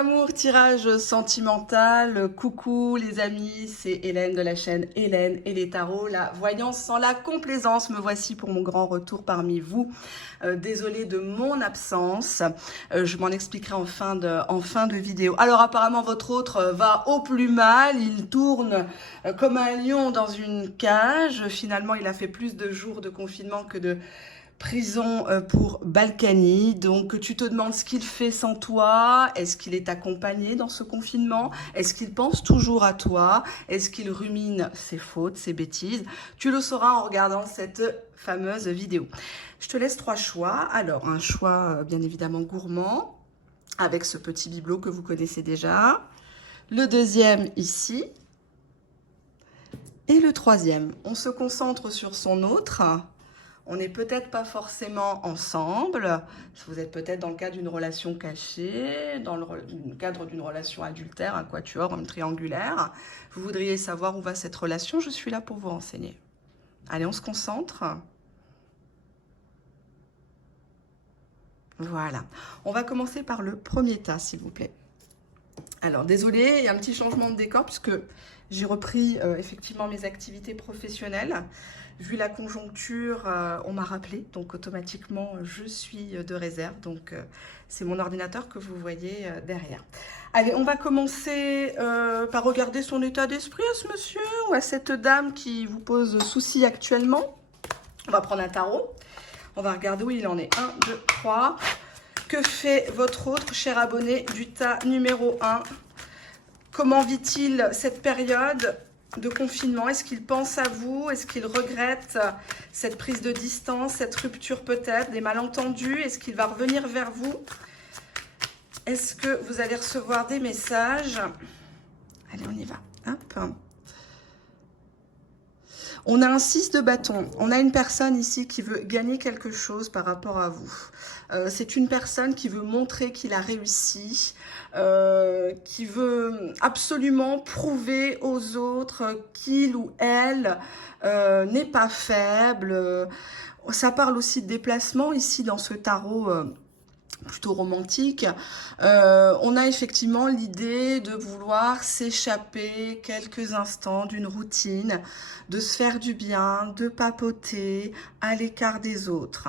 d'amour, tirage sentimental. Coucou les amis, c'est Hélène de la chaîne Hélène et les tarots, la voyance sans la complaisance. Me voici pour mon grand retour parmi vous. Désolée de mon absence, je m'en expliquerai en fin de vidéo. Alors apparemment votre autre va au plus mal, il tourne comme un lion dans une cage. Finalement il a fait plus de jours de confinement que de prison pour Balkany. Donc tu te demandes ce qu'il fait sans toi. Est-ce qu'il est accompagné dans ce confinement? Est-ce qu'il pense toujours à toi? Est-ce qu'il rumine ses fautes, ses bêtises? Tu le sauras en regardant cette fameuse vidéo. Je te laisse 3 choix. Alors un choix bien évidemment gourmand avec ce petit bibelot que vous connaissez déjà. Le deuxième ici. Et le troisième. On se concentre sur son autre. On n'est peut-être pas forcément ensemble, vous êtes peut-être dans le cadre d'une relation cachée, dans le cadre d'une relation adultère, un quatuor, un triangulaire. Vous voudriez savoir où va cette relation, je suis là pour vous renseigner. Allez, on se concentre. Voilà. On va commencer par le premier tas, s'il vous plaît. Alors, désolé, il y a un petit changement de décor puisque j'ai repris effectivement mes activités professionnelles. Vu la conjoncture, on m'a rappelé, donc automatiquement, je suis de réserve. Donc, c'est mon ordinateur que vous voyez derrière. Allez, on va commencer par regarder son état d'esprit à ce monsieur ou à cette dame qui vous pose souci actuellement. On va prendre un tarot. On va regarder où il en est. 1, 2, 3. Que fait votre autre, cher abonné du tas numéro 1? Comment vit-il cette période de confinement? Est-ce qu'il pense à vous? Est-ce qu'il regrette cette prise de distance, cette rupture peut-être, des malentendus? Est-ce qu'il va revenir vers vous? Est-ce que vous allez recevoir des messages? Allez, on y va. Hop. On a un 6 de bâton. On a une personne ici qui veut gagner quelque chose par rapport à vous. C'est une personne qui veut montrer qu'il a réussi, qui veut absolument prouver aux autres qu'il ou elle n'est pas faible. Ça parle aussi de déplacement ici dans ce tarot plutôt romantique. On a effectivement l'idée de vouloir s'échapper quelques instants d'une routine, de se faire du bien, de papoter à l'écart des autres.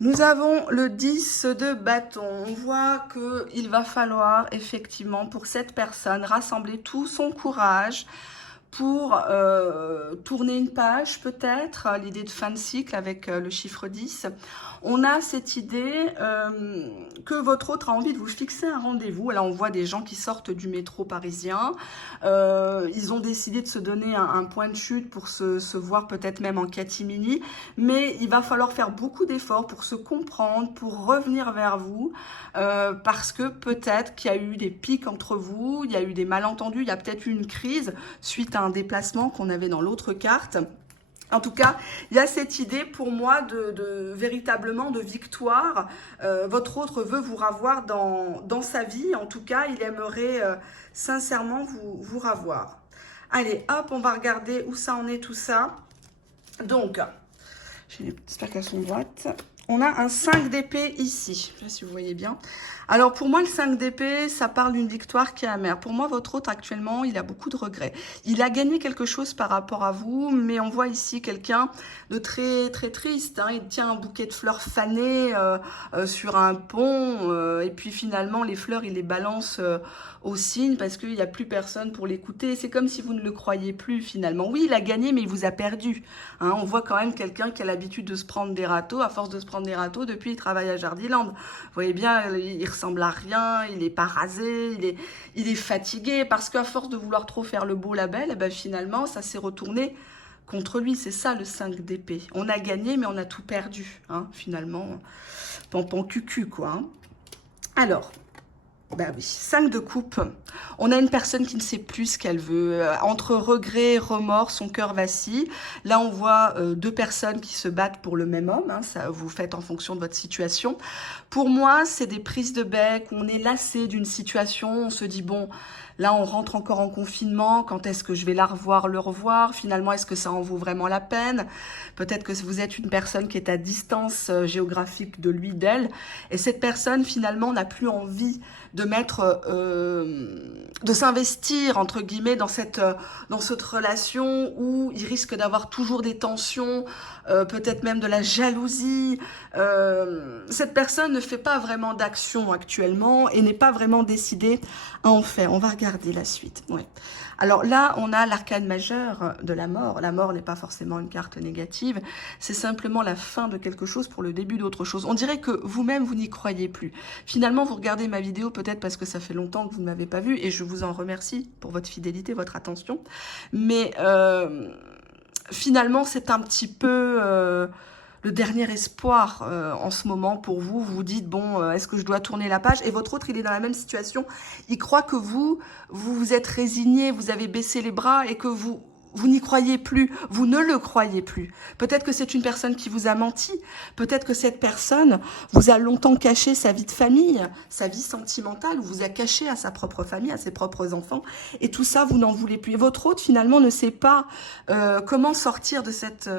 Nous avons le 10 de bâton. On voit qu'il va falloir effectivement pour cette personne rassembler tout son courage pour tourner une page peut-être, l'idée de fin de cycle avec le chiffre 10. On a cette idée que votre autre a envie de vous fixer un rendez-vous. Là, on voit des gens qui sortent du métro parisien. Ils ont décidé de se donner un point de chute pour se voir peut-être même en catimini. Mais il va falloir faire beaucoup d'efforts pour se comprendre, pour revenir vers vous. Parce que peut-être qu'il y a eu des pics entre vous, il y a eu des malentendus, il y a peut-être eu une crise suite à un déplacement qu'on avait dans l'autre carte. En tout cas, il y a cette idée pour moi de véritablement de victoire. Votre autre veut vous ravoir dans sa vie. En tout cas, il aimerait sincèrement vous ravoir. Allez, hop, on va regarder où ça en est tout ça. Donc, j'espère qu'elles sont droites. On a un 5 d'épée ici, je sais pas si vous voyez bien. Alors pour moi, le 5 d'épée, ça parle d'une victoire qui est amère. Pour moi, votre autre actuellement, il a beaucoup de regrets. Il a gagné quelque chose par rapport à vous, mais on voit ici quelqu'un de très très triste. Hein. Il tient un bouquet de fleurs fanées sur un pont, et puis finalement, les fleurs, il les balance au cygne parce qu'il n'y a plus personne pour l'écouter. C'est comme si vous ne le croyiez plus finalement. Oui, il a gagné, mais il vous a perdu. Hein. On voit quand même quelqu'un qui a l'habitude de se prendre des râteaux. À force de se prendre des râteaux, depuis, il travaille à Jardiland. Vous voyez bien, il ressemble à rien, il n'est pas rasé, il est fatigué parce qu'à force de vouloir trop faire le beau, la belle, et ben finalement, ça s'est retourné contre lui. C'est ça le 5 d'épée. On a gagné, mais on a tout perdu, hein, finalement. Pampan cucu, quoi. Hein. Alors, ben oui, 5 de coupe. On a une personne qui ne sait plus ce qu'elle veut. Entre regret et remords, son cœur vacille. Là, on voit 2 personnes qui se battent pour le même homme. Hein, ça, vous faites en fonction de votre situation. Pour moi, c'est des prises de bec. On est lassé d'une situation. On se dit, bon, Là, on rentre encore en confinement. Quand est-ce que je vais la revoir, le revoir? Finalement, est-ce que ça en vaut vraiment la peine? Peut-être que vous êtes une personne qui est à distance géographique de lui, d'elle. Et cette personne, finalement, n'a plus envie de mettre, de s'investir, entre guillemets, dans cette relation où il risque d'avoir toujours des tensions, peut-être même de la jalousie. Cette personne ne fait pas vraiment d'action actuellement et n'est pas vraiment décidée à en faire. On va regarder la suite. Ouais. Alors là, on a l'arcane majeur de la mort. La mort n'est pas forcément une carte négative. C'est simplement la fin de quelque chose pour le début d'autre chose. On dirait que vous-même, vous n'y croyez plus. Finalement, vous regardez ma vidéo peut-être parce que ça fait longtemps que vous ne m'avez pas vue et je vous en remercie pour votre fidélité, votre attention. Mais finalement, c'est un petit peu le dernier espoir en ce moment pour vous. Vous vous dites, bon, est-ce que je dois tourner la page? Et votre autre, il est dans la même situation. Il croit que vous vous êtes résigné, vous avez baissé les bras et que vous n'y croyez plus, vous ne le croyez plus. Peut-être que c'est une personne qui vous a menti, peut-être que cette personne vous a longtemps caché sa vie de famille, sa vie sentimentale, vous a caché à sa propre famille, à ses propres enfants, et tout ça, vous n'en voulez plus. Et votre autre, finalement, ne sait pas comment sortir de cette...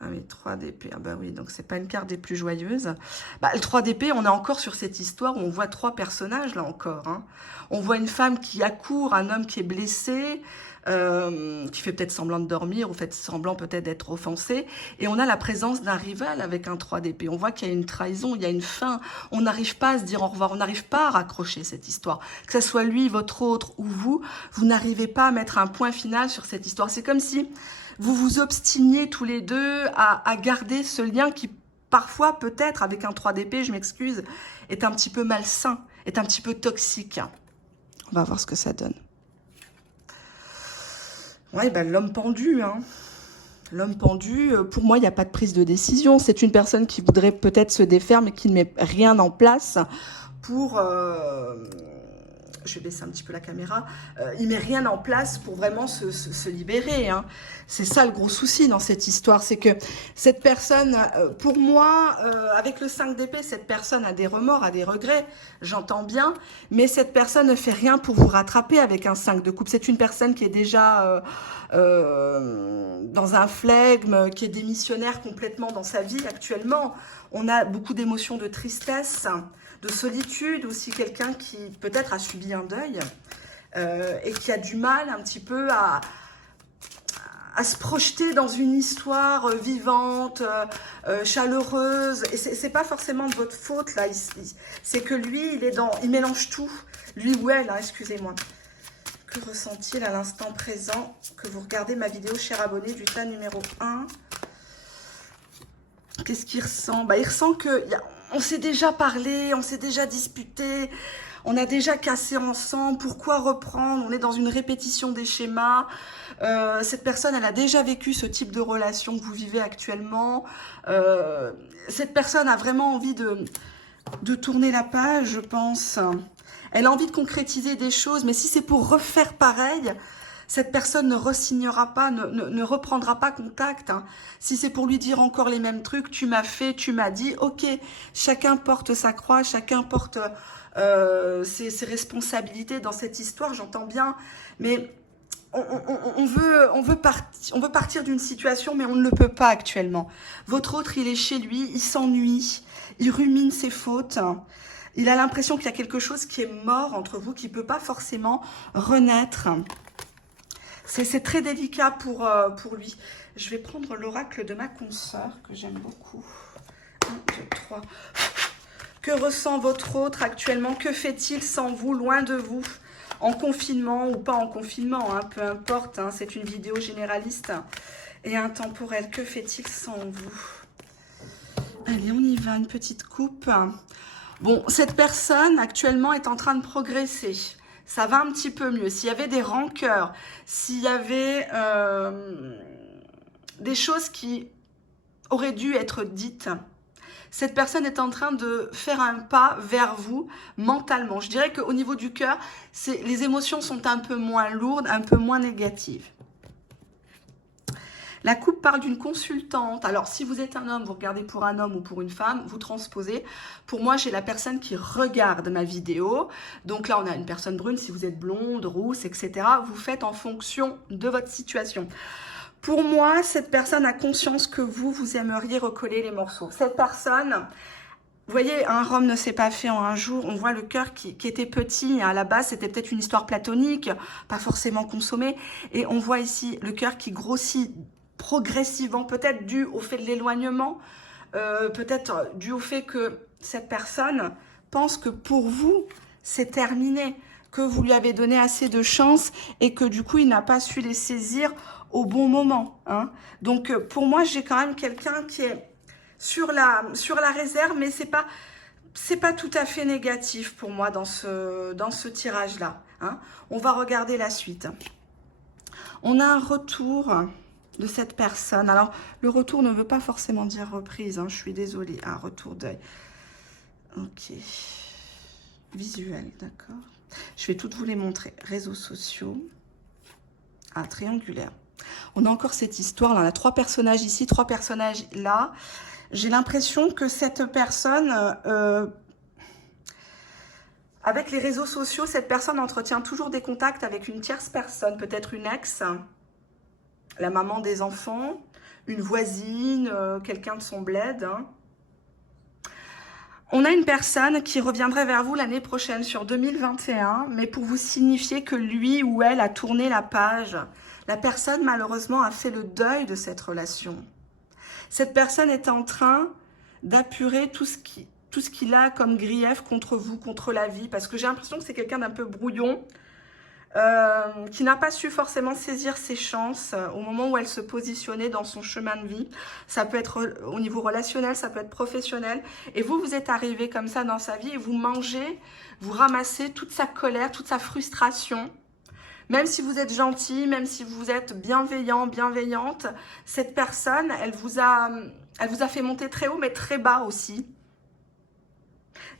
Ah oui, 3 d'épée, ah bah oui, donc c'est pas une carte des plus joyeuses. Bah, le 3 d'épée, on est encore sur cette histoire où on voit 3 personnages, là encore. Hein. On voit une femme qui accourt, un homme qui est blessé, qui fait peut-être semblant de dormir, ou fait semblant peut-être d'être offensé. Et on a la présence d'un rival avec un 3 d'épée. On voit qu'il y a une trahison, il y a une fin. On n'arrive pas à se dire au revoir, on n'arrive pas à raccrocher cette histoire. Que ce soit lui, votre autre ou vous n'arrivez pas à mettre un point final sur cette histoire. C'est comme si... vous vous obstiniez tous les deux à garder ce lien qui, parfois, peut-être, avec un 3 d'épée, je m'excuse, est un petit peu malsain, est un petit peu toxique. On va voir ce que ça donne. Ouais, ben, l'homme pendu, hein. L'homme pendu, pour moi, il n'y a pas de prise de décision. C'est une personne qui voudrait peut-être se défaire, mais qui ne met rien en place pour... je vais baisser un petit peu la caméra, il met rien en place pour vraiment se libérer. Hein. C'est ça le gros souci dans cette histoire, c'est que cette personne, pour moi, avec le 5 d'épée, cette personne a des remords, a des regrets, j'entends bien, mais cette personne ne fait rien pour vous rattraper avec un 5 de coupe. C'est une personne qui est déjà dans un flegme, qui est démissionnaire complètement dans sa vie actuellement. On a beaucoup d'émotions de tristesse, de solitude, aussi quelqu'un qui peut-être a subi un deuil et qui a du mal un petit peu à se projeter dans une histoire vivante, chaleureuse. Et c'est pas forcément de votre faute, là. C'est que lui, il mélange tout. Lui ou elle, hein, excusez-moi. Que ressent-il à l'instant présent que vous regardez ma vidéo, cher abonné du tas numéro 1? Qu'est-ce qu'il ressent? Bah, il ressent que... on s'est déjà parlé, on s'est déjà disputé, on a déjà cassé ensemble, pourquoi reprendre? On est dans une répétition des schémas. Cette personne, elle a déjà vécu ce type de relation que vous vivez actuellement. Cette personne a vraiment envie de tourner la page, je pense. Elle a envie de concrétiser des choses, mais si c'est pour refaire pareil... cette personne ne re-signera pas, ne reprendra pas contact. Hein. Si c'est pour lui dire encore les mêmes trucs, tu m'as fait, tu m'as dit, ok, chacun porte sa croix, chacun porte ses responsabilités dans cette histoire, j'entends bien, mais on veut partir d'une situation, mais on ne le peut pas actuellement. Votre autre, il est chez lui, il s'ennuie, il rumine ses fautes. Il a l'impression qu'il y a quelque chose qui est mort entre vous, qui ne peut pas forcément renaître. C'est très délicat pour lui. Je vais prendre l'oracle de ma consoeur, que j'aime beaucoup. 1, 2, 3. Que ressent votre autre actuellement? Que fait-il sans vous, loin de vous? En confinement ou pas en confinement, hein, peu importe. Hein, c'est une vidéo généraliste et intemporelle. Que fait-il sans vous? Allez, on y va, une petite coupe. Bon, cette personne actuellement est en train de progresser. Ça va un petit peu mieux. S'il y avait des rancœurs, s'il y avait des choses qui auraient dû être dites, cette personne est en train de faire un pas vers vous mentalement. Je dirais qu'au niveau du cœur, les émotions sont un peu moins lourdes, un peu moins négatives. La coupe parle d'une consultante. Alors, si vous êtes un homme, vous regardez pour un homme ou pour une femme, vous transposez. Pour moi, j'ai la personne qui regarde ma vidéo. Donc là, on a une personne brune. Si vous êtes blonde, rousse, etc., vous faites en fonction de votre situation. Pour moi, cette personne a conscience que vous aimeriez recoller les morceaux. Cette personne... Vous voyez, un Rome ne s'est pas fait en un jour. On voit le cœur qui était petit. À la base, c'était peut-être une histoire platonique, pas forcément consommée. Et on voit ici le cœur qui grossit progressivement, peut-être dû au fait de l'éloignement, peut-être dû au fait que cette personne pense que pour vous, c'est terminé, que vous lui avez donné assez de chance et que du coup, il n'a pas su les saisir au bon moment. Hein. Donc, pour moi, j'ai quand même quelqu'un qui est sur la réserve, mais c'est pas tout à fait négatif pour moi dans ce tirage-là. Hein. On va regarder la suite. On a un retour de cette personne. Alors, le retour ne veut pas forcément dire reprise, hein, je suis désolée. Un retour d'œil. Ok. Visuel, d'accord. Je vais toutes vous les montrer. Réseaux sociaux. Ah, triangulaire. On a encore cette histoire, là. On a 3 personnages ici, 3 personnages là. J'ai l'impression que cette personne, avec les réseaux sociaux, cette personne entretient toujours des contacts avec une tierce personne, peut-être une ex, la maman des enfants, une voisine, quelqu'un de son bled. Hein. On a une personne qui reviendrait vers vous l'année prochaine, sur 2021, mais pour vous signifier que lui ou elle a tourné la page. La personne, malheureusement, a fait le deuil de cette relation. Cette personne est en train d'apurer tout ce qu'il a comme grief contre vous, contre la vie. Parce que j'ai l'impression que c'est quelqu'un d'un peu brouillon, qui n'a pas su forcément saisir ses chances au moment où elle se positionnait dans son chemin de vie. Ça peut être au niveau relationnel, ça peut être professionnel. Et vous êtes arrivé comme ça dans sa vie et vous mangez, vous ramassez toute sa colère, toute sa frustration. Même si vous êtes gentil, même si vous êtes bienveillant, bienveillante, cette personne, elle vous a fait monter très haut, mais très bas aussi.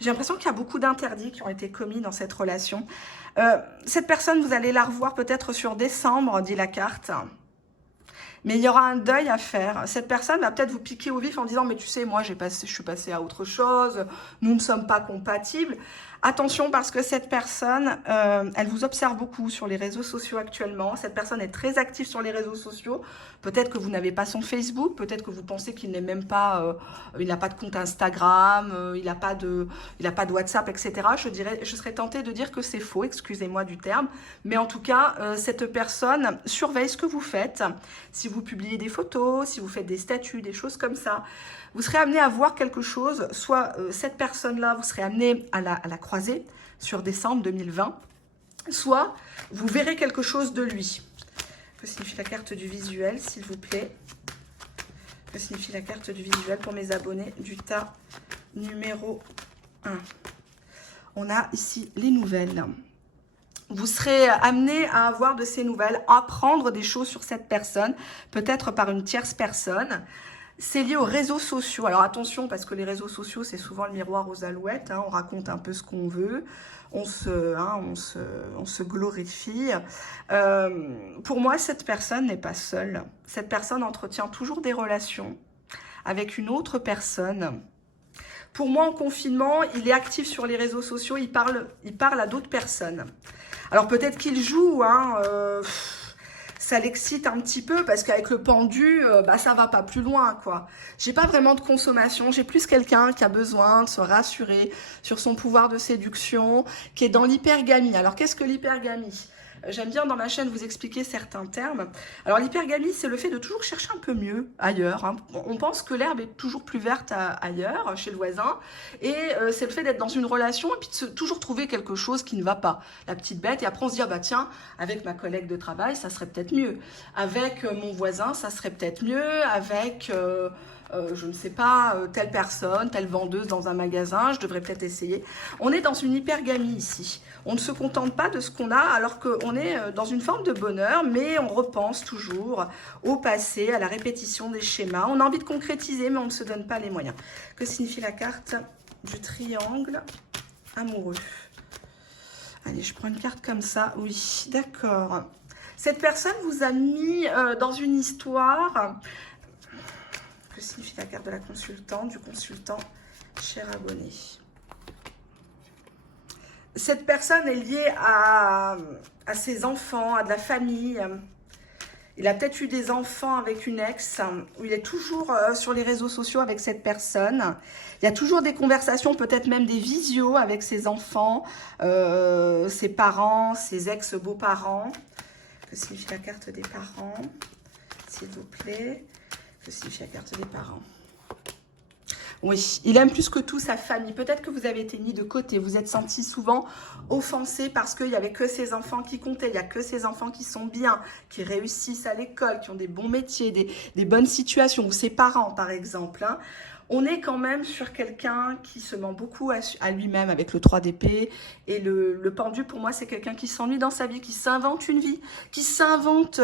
J'ai l'impression qu'il y a beaucoup d'interdits qui ont été commis dans cette relation. Cette personne, vous allez la revoir peut-être sur décembre, dit la carte. Mais il y aura un deuil à faire. Cette personne va peut-être vous piquer au vif en disant « Mais tu sais, moi, je suis passée à autre chose. Nous ne sommes pas compatibles. » Attention parce que cette personne, elle vous observe beaucoup sur les réseaux sociaux actuellement. Cette personne est très active sur les réseaux sociaux. Peut-être que vous n'avez pas son Facebook. Peut-être que vous pensez qu'il n'est même pas... il n'a pas de compte Instagram. Il n'a pas de WhatsApp, etc. Je serais tentée de dire que c'est faux. Excusez-moi du terme. Mais en tout cas, cette personne surveille ce que vous faites. Si vous publiez des photos, si vous faites des statuts, des choses comme ça, vous serez amené à voir quelque chose, soit cette personne-là, vous serez amené à la croiser sur décembre 2020, soit vous verrez quelque chose de lui. Que signifie la carte du visuel, s'il vous plaît? Que signifie la carte du visuel pour mes abonnés du tas numéro 1? On a ici les nouvelles. Vous serez amené à avoir de ces nouvelles, à apprendre des choses sur cette personne, peut-être par une tierce personne. C'est lié aux réseaux sociaux. Alors attention, parce que les réseaux sociaux, c'est souvent le miroir aux alouettes. Hein. On raconte un peu ce qu'on veut. On se glorifie. Pour moi, cette personne n'est pas seule. Cette personne entretient toujours des relations avec une autre personne. Pour moi, en confinement, il est actif sur les réseaux sociaux. Il parle à d'autres personnes. Alors peut-être qu'il joue, hein, ça l'excite un petit peu parce qu'avec le pendu, ça va pas plus loin, quoi. J'ai pas vraiment de consommation, j'ai plus quelqu'un qui a besoin de se rassurer sur son pouvoir de séduction, qui est dans l'hypergamie. Alors qu'est-ce que l'hypergamie ? J'aime bien dans ma chaîne vous expliquer certains termes. Alors l'hypergamie, c'est le fait de toujours chercher un peu mieux ailleurs. Hein. On pense que l'herbe est toujours plus verte ailleurs, chez le voisin. Et c'est le fait d'être dans une relation et puis de toujours trouver quelque chose qui ne va pas. La petite bête. Et après on se dit, ah bah tiens, avec ma collègue de travail, ça serait peut-être mieux. Avec mon voisin, ça serait peut-être mieux. Avec... je ne sais pas, telle personne, telle vendeuse dans un magasin, je devrais peut-être essayer. On est dans une hypergamie ici. On ne se contente pas de ce qu'on a alors qu'on est dans une forme de bonheur, mais on repense toujours au passé, à la répétition des schémas. On a envie de concrétiser, mais on ne se donne pas les moyens. Que signifie la carte du triangle amoureux? Allez, je prends une carte comme ça. Oui, d'accord. Cette personne vous a mis dans une histoire. Que signifie la carte de la consultante, du consultant, cher abonné? Cette personne est liée à ses enfants, à de la famille. Il a peut-être eu des enfants avec une ex, où il est toujours sur les réseaux sociaux avec cette personne. Il y a toujours des conversations, peut-être même des visios avec ses enfants, ses parents, ses ex-beaux-parents. Que signifie la carte des parents, s'il vous plaît? Que signifie la carte des parents? Oui, il aime plus que tout sa famille. Peut-être que vous avez été mis de côté, vous êtes senti souvent offensé parce qu'il n'y avait que ses enfants qui comptaient, il n'y a que ses enfants qui sont bien, qui réussissent à l'école, qui ont des bons métiers, des bonnes situations, ou ses parents par exemple. Hein. On est quand même sur quelqu'un qui se ment beaucoup à lui-même avec le 3 d'épée. Et le pendu, pour moi, c'est quelqu'un qui s'ennuie dans sa vie, qui s'invente une vie, qui s'invente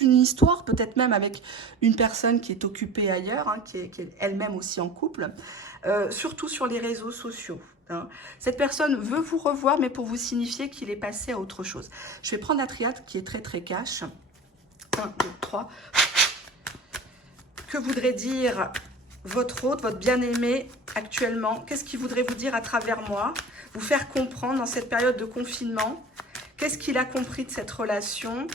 une histoire, peut-être même avec une personne qui est occupée ailleurs, hein, qui est elle-même aussi en couple, surtout sur les réseaux sociaux. Hein. Cette personne veut vous revoir, mais pour vous signifier qu'il est passé à autre chose. Je vais prendre la triade qui est très très cash. 1, 2, 3. Que voudrait dire votre hôte, votre bien-aimé actuellement? Qu'est-ce qu'il voudrait vous dire à travers moi? Vous faire comprendre dans cette période de confinement. Qu'est-ce qu'il a compris de cette relation,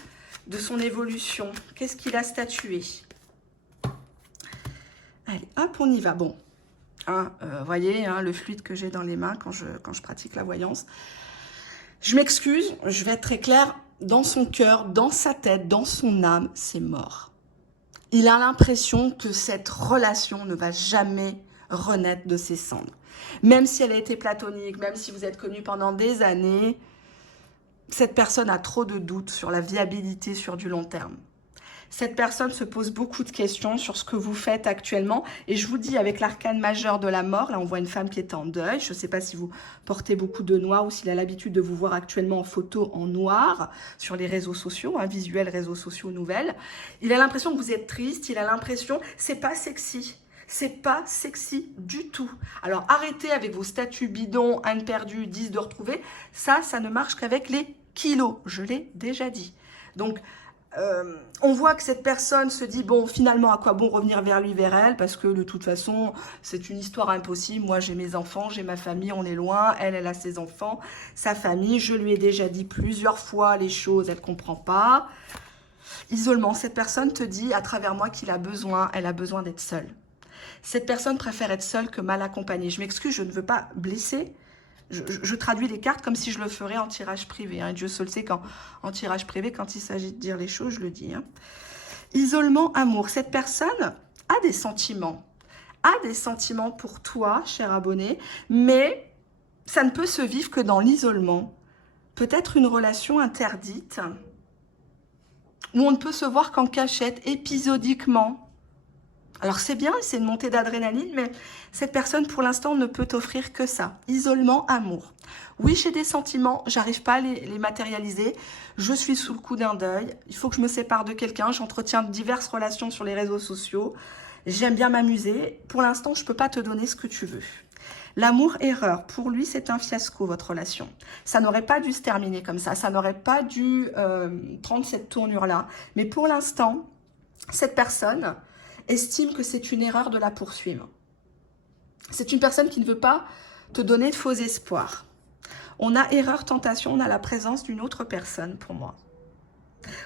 de son évolution? Qu'est-ce qu'il a statué? Allez, hop, on y va. Bon, hein, voyez hein, le fluide que j'ai dans les mains quand je pratique la voyance. Je m'excuse, je vais être très claire. Dans son cœur, dans sa tête, dans son âme, c'est mort. Il a l'impression que cette relation ne va jamais renaître de ses cendres. Même si elle a été platonique, même si vous êtes connus pendant des années, cette personne a trop de doutes sur la viabilité sur du long terme. Cette personne se pose beaucoup de questions sur ce que vous faites actuellement. Et je vous dis, avec l'arcane majeur de la mort, là on voit une femme qui est en deuil. Je ne sais pas si vous portez beaucoup de noir ou s'il a l'habitude de vous voir actuellement en photo en noir sur les réseaux sociaux, hein, visuels, réseaux sociaux, nouvelles. Il a l'impression que vous êtes triste, il a l'impression, c'est pas sexy. C'est pas sexy du tout. Alors arrêtez avec vos statuts bidons, 1 perdu, 10 de retrouver. Ça ne marche qu'avec les kilos. Je l'ai déjà dit. Donc, on voit que cette personne se dit, bon, finalement, à quoi bon revenir vers lui, vers elle, parce que de toute façon, c'est une histoire impossible. Moi, j'ai mes enfants, j'ai ma famille, on est loin. Elle a ses enfants, sa famille. Je lui ai déjà dit plusieurs fois les choses, elle ne comprend pas. Isolement, cette personne te dit, à travers moi, elle a besoin d'être seule. Cette personne préfère être seule que mal accompagnée. Je m'excuse, je ne veux pas blesser. Je traduis les cartes comme si je le ferais en tirage privé. Hein. Dieu seul sait qu'en tirage privé, quand il s'agit de dire les choses, je le dis. Hein. Isolement, amour. Cette personne a des sentiments. A des sentiments pour toi, cher abonné. Mais ça ne peut se vivre que dans l'isolement. Peut-être une relation interdite. Où on ne peut se voir qu'en cachette, épisodiquement. Alors c'est bien, c'est une montée d'adrénaline, mais cette personne pour l'instant ne peut t'offrir que ça. Isolement, amour. Oui, j'ai des sentiments, j'arrive pas à les matérialiser. Je suis sous le coup d'un deuil. Il faut que je me sépare de quelqu'un. J'entretiens diverses relations sur les réseaux sociaux. J'aime bien m'amuser. Pour l'instant, je peux pas te donner ce que tu veux. L'amour, erreur. Pour lui, c'est un fiasco, votre relation. Ça n'aurait pas dû se terminer comme ça. Ça n'aurait pas dû prendre cette tournure-là. Mais pour l'instant, cette personne estime que c'est une erreur de la poursuivre. C'est une personne qui ne veut pas te donner de faux espoirs. On a erreur, tentation, on a la présence d'une autre personne pour moi.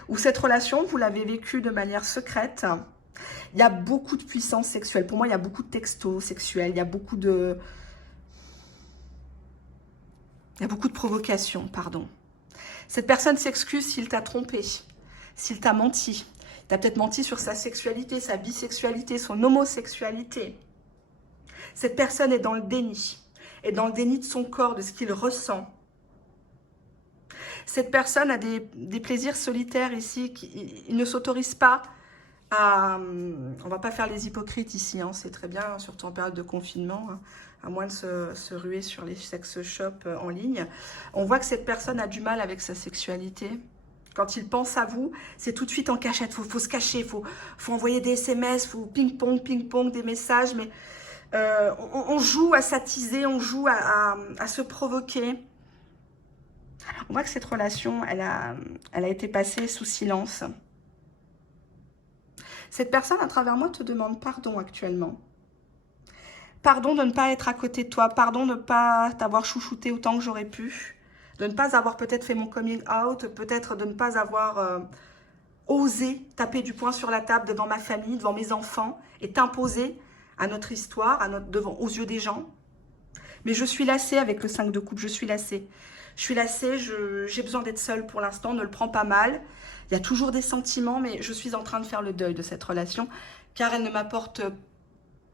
Ou cette relation, vous l'avez vécue de manière secrète. Il y a beaucoup de puissance sexuelle. Pour moi, il y a beaucoup de textos sexuels, il y a beaucoup de provocations, pardon. Cette personne s'excuse s'il t'a trompé, s'il t'a menti. Il a peut-être menti sur sa sexualité, sa bisexualité, son homosexualité. Cette personne est dans le déni. Est dans le déni de son corps, de ce qu'il ressent. Cette personne a des plaisirs solitaires ici. Il ne s'autorise pas à... On ne va pas faire les hypocrites ici, hein, c'est très bien, surtout en période de confinement, hein, à moins de se ruer sur les sex shops en ligne. On voit que cette personne a du mal avec sa sexualité. Quand il pense à vous, c'est tout de suite en cachette. Faut se cacher, faut envoyer des SMS, faut ping-pong, des messages. Mais on joue à s'attiser, on joue à se provoquer. On voit que cette relation, elle a été passée sous silence. Cette personne à travers moi te demande pardon actuellement. Pardon de ne pas être à côté de toi. Pardon de ne pas t'avoir chouchouté autant que j'aurais pu. De ne pas avoir peut-être fait mon coming out. Peut-être de ne pas avoir osé taper du poing sur la table devant ma famille, devant mes enfants et t'imposer à notre histoire, aux yeux des gens. Mais je suis lassée avec le 5 de coupe. Je suis lassée. Je suis lassée. J'ai besoin d'être seule pour l'instant. Ne le prends pas mal. Il y a toujours des sentiments, mais je suis en train de faire le deuil de cette relation car elle ne m'apporte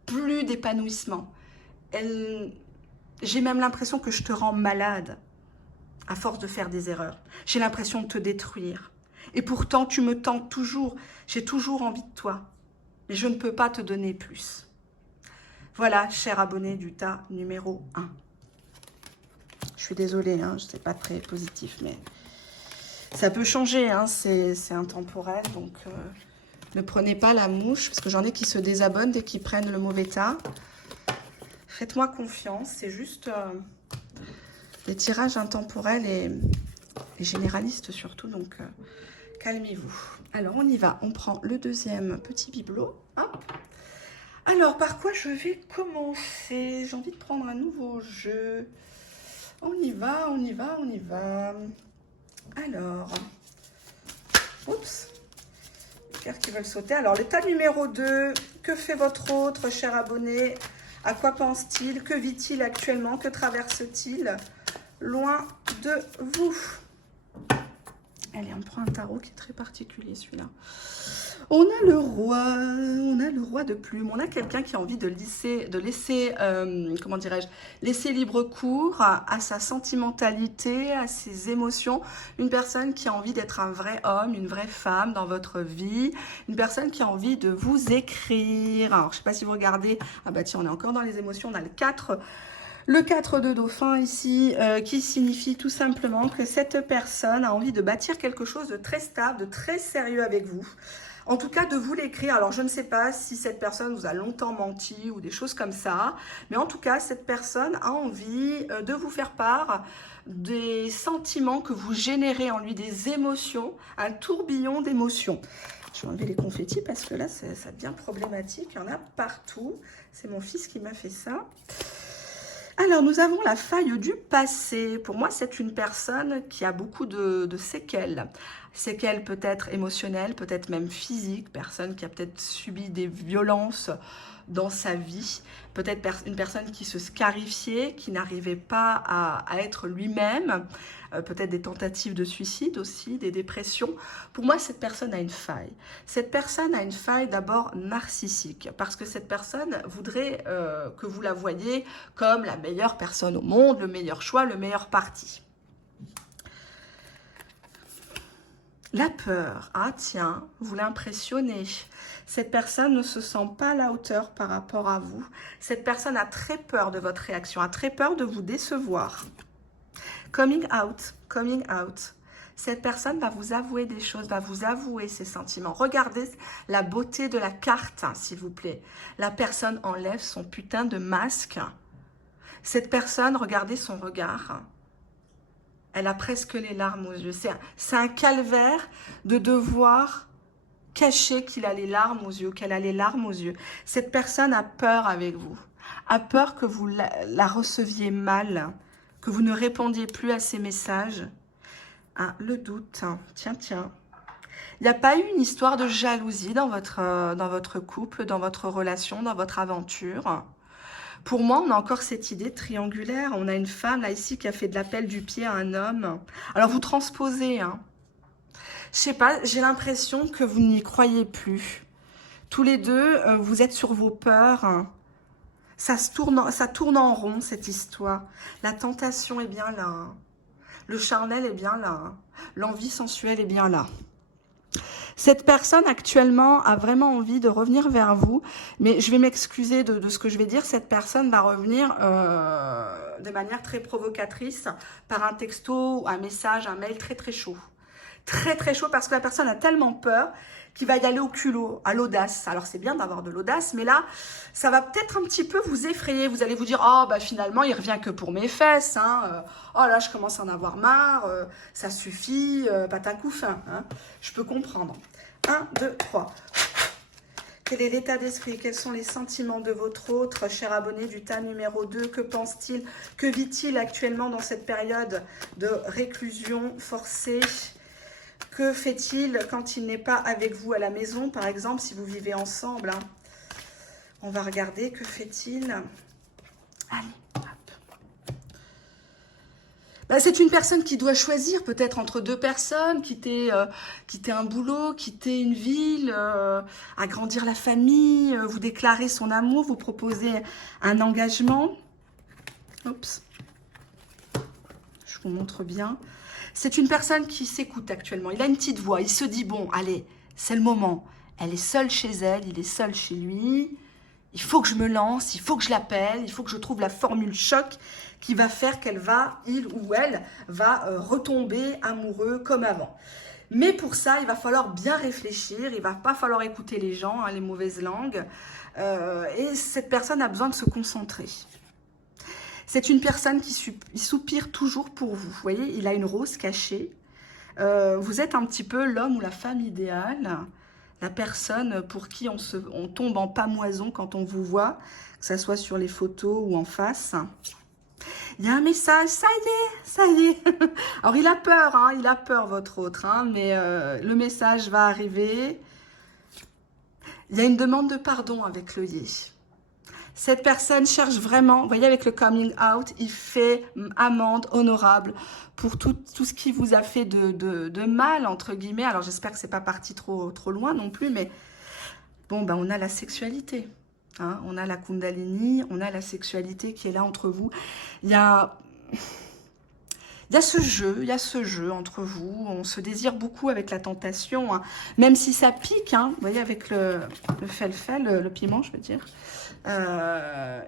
plus d'épanouissement. J'ai même l'impression que je te rends malade à force de faire des erreurs. J'ai l'impression de te détruire. Et pourtant, tu me tentes toujours. J'ai toujours envie de toi. Mais je ne peux pas te donner plus. Voilà, cher abonné du tas numéro 1. Je suis désolée, hein, je sais pas très positif, mais ça peut changer, hein, c'est intemporel, donc ne prenez pas la mouche, parce que j'en ai qui se désabonnent dès qu'ils prennent le mauvais tas. Faites-moi confiance, c'est juste des tirages intemporels et généralistes surtout, donc calmez-vous. Alors on y va, on prend le deuxième petit bibelot. Hop. Alors par quoi je vais commencer? J'ai envie de prendre un nouveau jeu. On y va, on y va, on y va. Alors, oups, les cartes qui veulent sauter. Alors, le tas numéro 2, que fait votre autre, cher abonné? À quoi pense-t-il? Que vit-il actuellement? Que traverse-t-il loin de vous? Allez, on prend un tarot qui est très particulier, celui-là. On a le roi de plumes. On a quelqu'un qui a envie de laisser comment dirais-je, laisser libre cours à sa sentimentalité, à ses émotions. Une personne qui a envie d'être un vrai homme, une vraie femme dans votre vie. Une personne qui a envie de vous écrire. Alors, je ne sais pas si vous regardez. Ah bah tiens, on est encore dans les émotions. On a le 4. Le 4 de dauphin ici, qui signifie tout simplement que cette personne a envie de bâtir quelque chose de très stable, de très sérieux avec vous. En tout cas, de vous l'écrire. Alors, je ne sais pas si cette personne vous a longtemps menti ou des choses comme ça. Mais en tout cas, cette personne a envie de vous faire part des sentiments que vous générez en lui, des émotions, un tourbillon d'émotions. Je vais enlever les confettis parce que là, ça devient problématique. Il y en a partout. C'est mon fils qui m'a fait ça. Alors, nous avons la faille du passé. Pour moi, c'est une personne qui a beaucoup de séquelles. Séquelles peut-être émotionnelles, peut-être même physiques. Personne qui a peut-être subi des violences dans sa vie. Peut-être une personne qui se scarifiait, qui n'arrivait pas à être lui-même. Peut-être des tentatives de suicide aussi, des dépressions. Pour moi, cette personne a une faille. Cette personne a une faille d'abord narcissique, parce que cette personne voudrait que vous la voyiez comme la meilleure personne au monde, le meilleur choix, le meilleur parti. La peur, ah tiens, vous l'impressionnez. Cette personne ne se sent pas à la hauteur par rapport à vous. Cette personne a très peur de votre réaction, a très peur de vous décevoir. Coming out, coming out. Cette personne va vous avouer des choses, va vous avouer ses sentiments. Regardez la beauté de la carte, hein, s'il vous plaît. La personne enlève son putain de masque. Cette personne, regardez son regard. Elle a presque les larmes aux yeux. C'est un calvaire de devoir cacher qu'il a les larmes aux yeux, qu'elle a les larmes aux yeux. Cette personne a peur avec vous. A peur que vous la receviez mal, que vous ne répondiez plus à ses messages. Ah, le doute. Tiens, tiens. Il n'y a pas eu une histoire de jalousie dans votre couple, dans votre relation, dans votre aventure. Pour moi, on a encore cette idée triangulaire. On a une femme, là, ici, qui a fait de l'appel du pied à un homme. Alors, vous transposez, hein. Je sais pas, j'ai l'impression que vous n'y croyez plus. Tous les deux, vous êtes sur vos peurs. Ça tourne en rond, cette histoire. La tentation est bien là. Hein. Le charnel est bien là. Hein. L'envie sensuelle est bien là. Cette personne actuellement a vraiment envie de revenir vers vous, mais je vais m'excuser de ce que je vais dire. Cette personne va revenir de manière très provocatrice par un texto, un message, un mail très très chaud. très très chaud parce que la personne a tellement peur qu'il va y aller au culot, à l'audace. Alors c'est bien d'avoir de l'audace, mais là, ça va peut-être un petit peu vous effrayer. Vous allez vous dire, oh bah finalement, il revient que pour mes fesses. Hein. Oh là, je commence à en avoir marre. Ça suffit, patin couffin. Hein. Je peux comprendre. 1, 2, 3. Quel est l'état d'esprit? Quels sont les sentiments de votre autre, cher abonné du tas numéro 2? Que pense-t-il? Que vit-il actuellement dans cette période de réclusion forcée? Que fait-il quand il n'est pas avec vous à la maison, par exemple, si vous vivez ensemble, hein? On va regarder, que fait-il? Allez, hop. Bah, c'est une personne qui doit choisir peut-être entre deux personnes, quitter un boulot, quitter une ville, agrandir la famille, vous déclarer son amour, vous proposer un engagement. Oups. Je vous montre bien. C'est une personne qui s'écoute actuellement. Il a une petite voix. Il se dit, bon, allez, c'est le moment. Elle est seule chez elle, il est seul chez lui. Il faut que je me lance, il faut que je l'appelle, il faut que je trouve la formule choc qui va faire qu'elle va, il ou elle, va retomber amoureux comme avant. Mais pour ça, il va falloir bien réfléchir, il va pas falloir écouter les gens, hein, les mauvaises langues. Et cette personne a besoin de se concentrer. C'est une personne qui soupire toujours pour vous. Vous voyez, il a une rose cachée. Vous êtes un petit peu l'homme ou la femme idéale. La personne pour qui on tombe en pamoison quand on vous voit, que ce soit sur les photos ou en face. Il y a un message, ça y est. Alors il a peur, hein, il a peur votre autre, hein, mais le message va arriver. Il y a une demande de pardon avec l'œillet. Cette personne cherche vraiment, vous voyez avec le coming out, il fait amende honorable pour tout ce qui vous a fait de mal, entre guillemets. Alors j'espère que c'est pas parti trop loin non plus, mais bon, ben, on a la sexualité. Hein, on a la Kundalini, on a la sexualité qui est là entre vous. Il y a ce jeu entre vous. On se désire beaucoup avec la tentation, hein, même si ça pique, hein, vous voyez, avec le piment, je veux dire.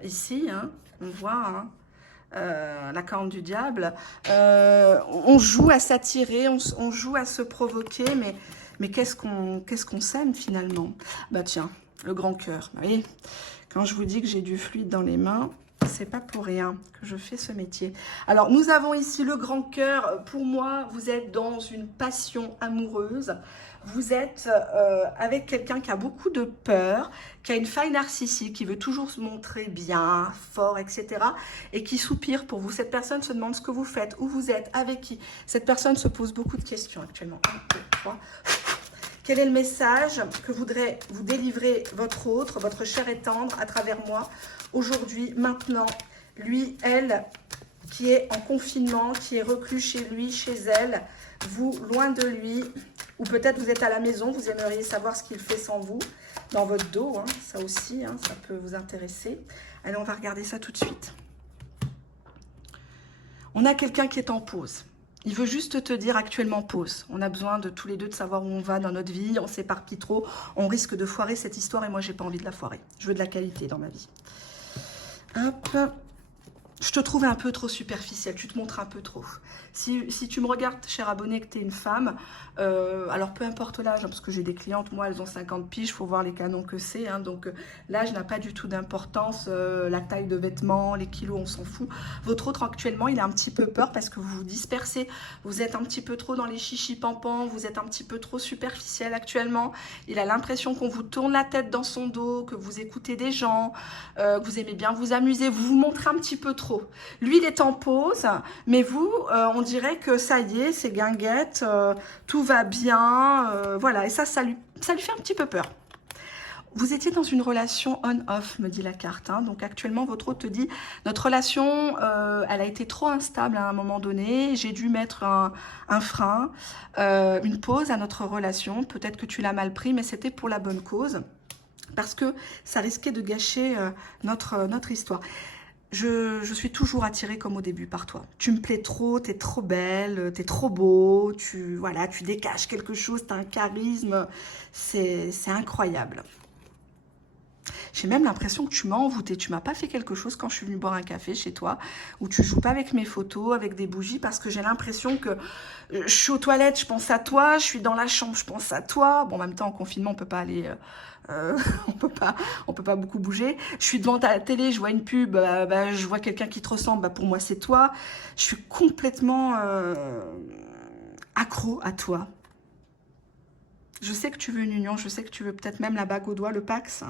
Ici, hein, on voit la corne du diable. On joue à s'attirer, on joue à se provoquer, mais qu'est-ce qu'on s'aime finalement? Bah tiens, le grand cœur. Vous voyez, quand je vous dis que j'ai du fluide dans les mains, c'est pas pour rien que je fais ce métier. Alors, nous avons ici le grand cœur. Pour moi, vous êtes dans une passion amoureuse. Vous êtes avec quelqu'un qui a beaucoup de peur, qui a une faille narcissique, qui veut toujours se montrer bien, fort, etc. et qui soupire pour vous. Cette personne se demande ce que vous faites, où vous êtes, avec qui. Cette personne se pose beaucoup de questions actuellement. 1, 2, 3. Quel est le message que voudrait vous délivrer votre autre, votre cher et tendre, à travers moi, aujourd'hui, maintenant, lui, elle, qui est en confinement, qui est reclus chez lui, chez elle, vous, loin de lui, ou peut-être vous êtes à la maison, vous aimeriez savoir ce qu'il fait sans vous, dans votre dos, hein, ça aussi, hein, ça peut vous intéresser. Allez, on va regarder ça tout de suite. On a quelqu'un qui est en pause. Il veut juste te dire actuellement pause. On a besoin de tous les deux de savoir où on va dans notre vie. On s'éparpille trop. On risque de foirer cette histoire et moi, j'ai pas envie de la foirer. Je veux de la qualité dans ma vie. Hop. Je te trouve un peu trop superficielle. Tu te montres un peu trop. Si tu me regardes, cher abonné, que tu es une femme, alors peu importe l'âge, hein, parce que j'ai des clientes, moi, elles ont 50 piges, il faut voir les canons que c'est. Hein, donc l'âge n'a pas du tout d'importance. La taille de vêtements, les kilos, on s'en fout. Votre autre, actuellement, il a un petit peu peur parce que vous vous dispersez. Vous êtes un petit peu trop dans les chichis-pampans. Vous êtes un petit peu trop superficiel actuellement. Il a l'impression qu'on vous tourne la tête dans son dos, que vous écoutez des gens, que vous aimez bien vous amuser. Vous vous montrez un petit peu trop. Lui, il est en pause, mais vous, on dirait que ça y est, c'est guinguette, tout va bien, voilà. Et ça lui fait un petit peu peur. Vous étiez dans une relation on-off, me dit la carte. Hein. Donc actuellement, votre autre te dit, notre relation, elle a été trop instable à un moment donné. J'ai dû mettre un frein, une pause à notre relation. Peut-être que tu l'as mal pris, mais c'était pour la bonne cause. Parce que ça risquait de gâcher notre histoire. Je suis toujours attirée comme au début par toi. Tu me plais trop, t'es trop belle, t'es trop beau, voilà, tu dégages quelque chose, t'as un charisme, c'est incroyable. J'ai même l'impression que tu m'as envoûté. Tu m'as pas fait quelque chose quand je suis venue boire un café chez toi, ou tu joues pas avec mes photos, avec des bougies, parce que j'ai l'impression que je suis aux toilettes, je pense à toi, je suis dans la chambre, je pense à toi. Bon, en même temps, en confinement, on peut pas aller... on peut pas beaucoup bouger. Je suis devant ta télé, je vois une pub, je vois quelqu'un qui te ressemble, pour moi c'est toi. Je suis complètement accro à toi. Je sais que tu veux une union, je sais que tu veux peut-être même la bague au doigt, le Pax,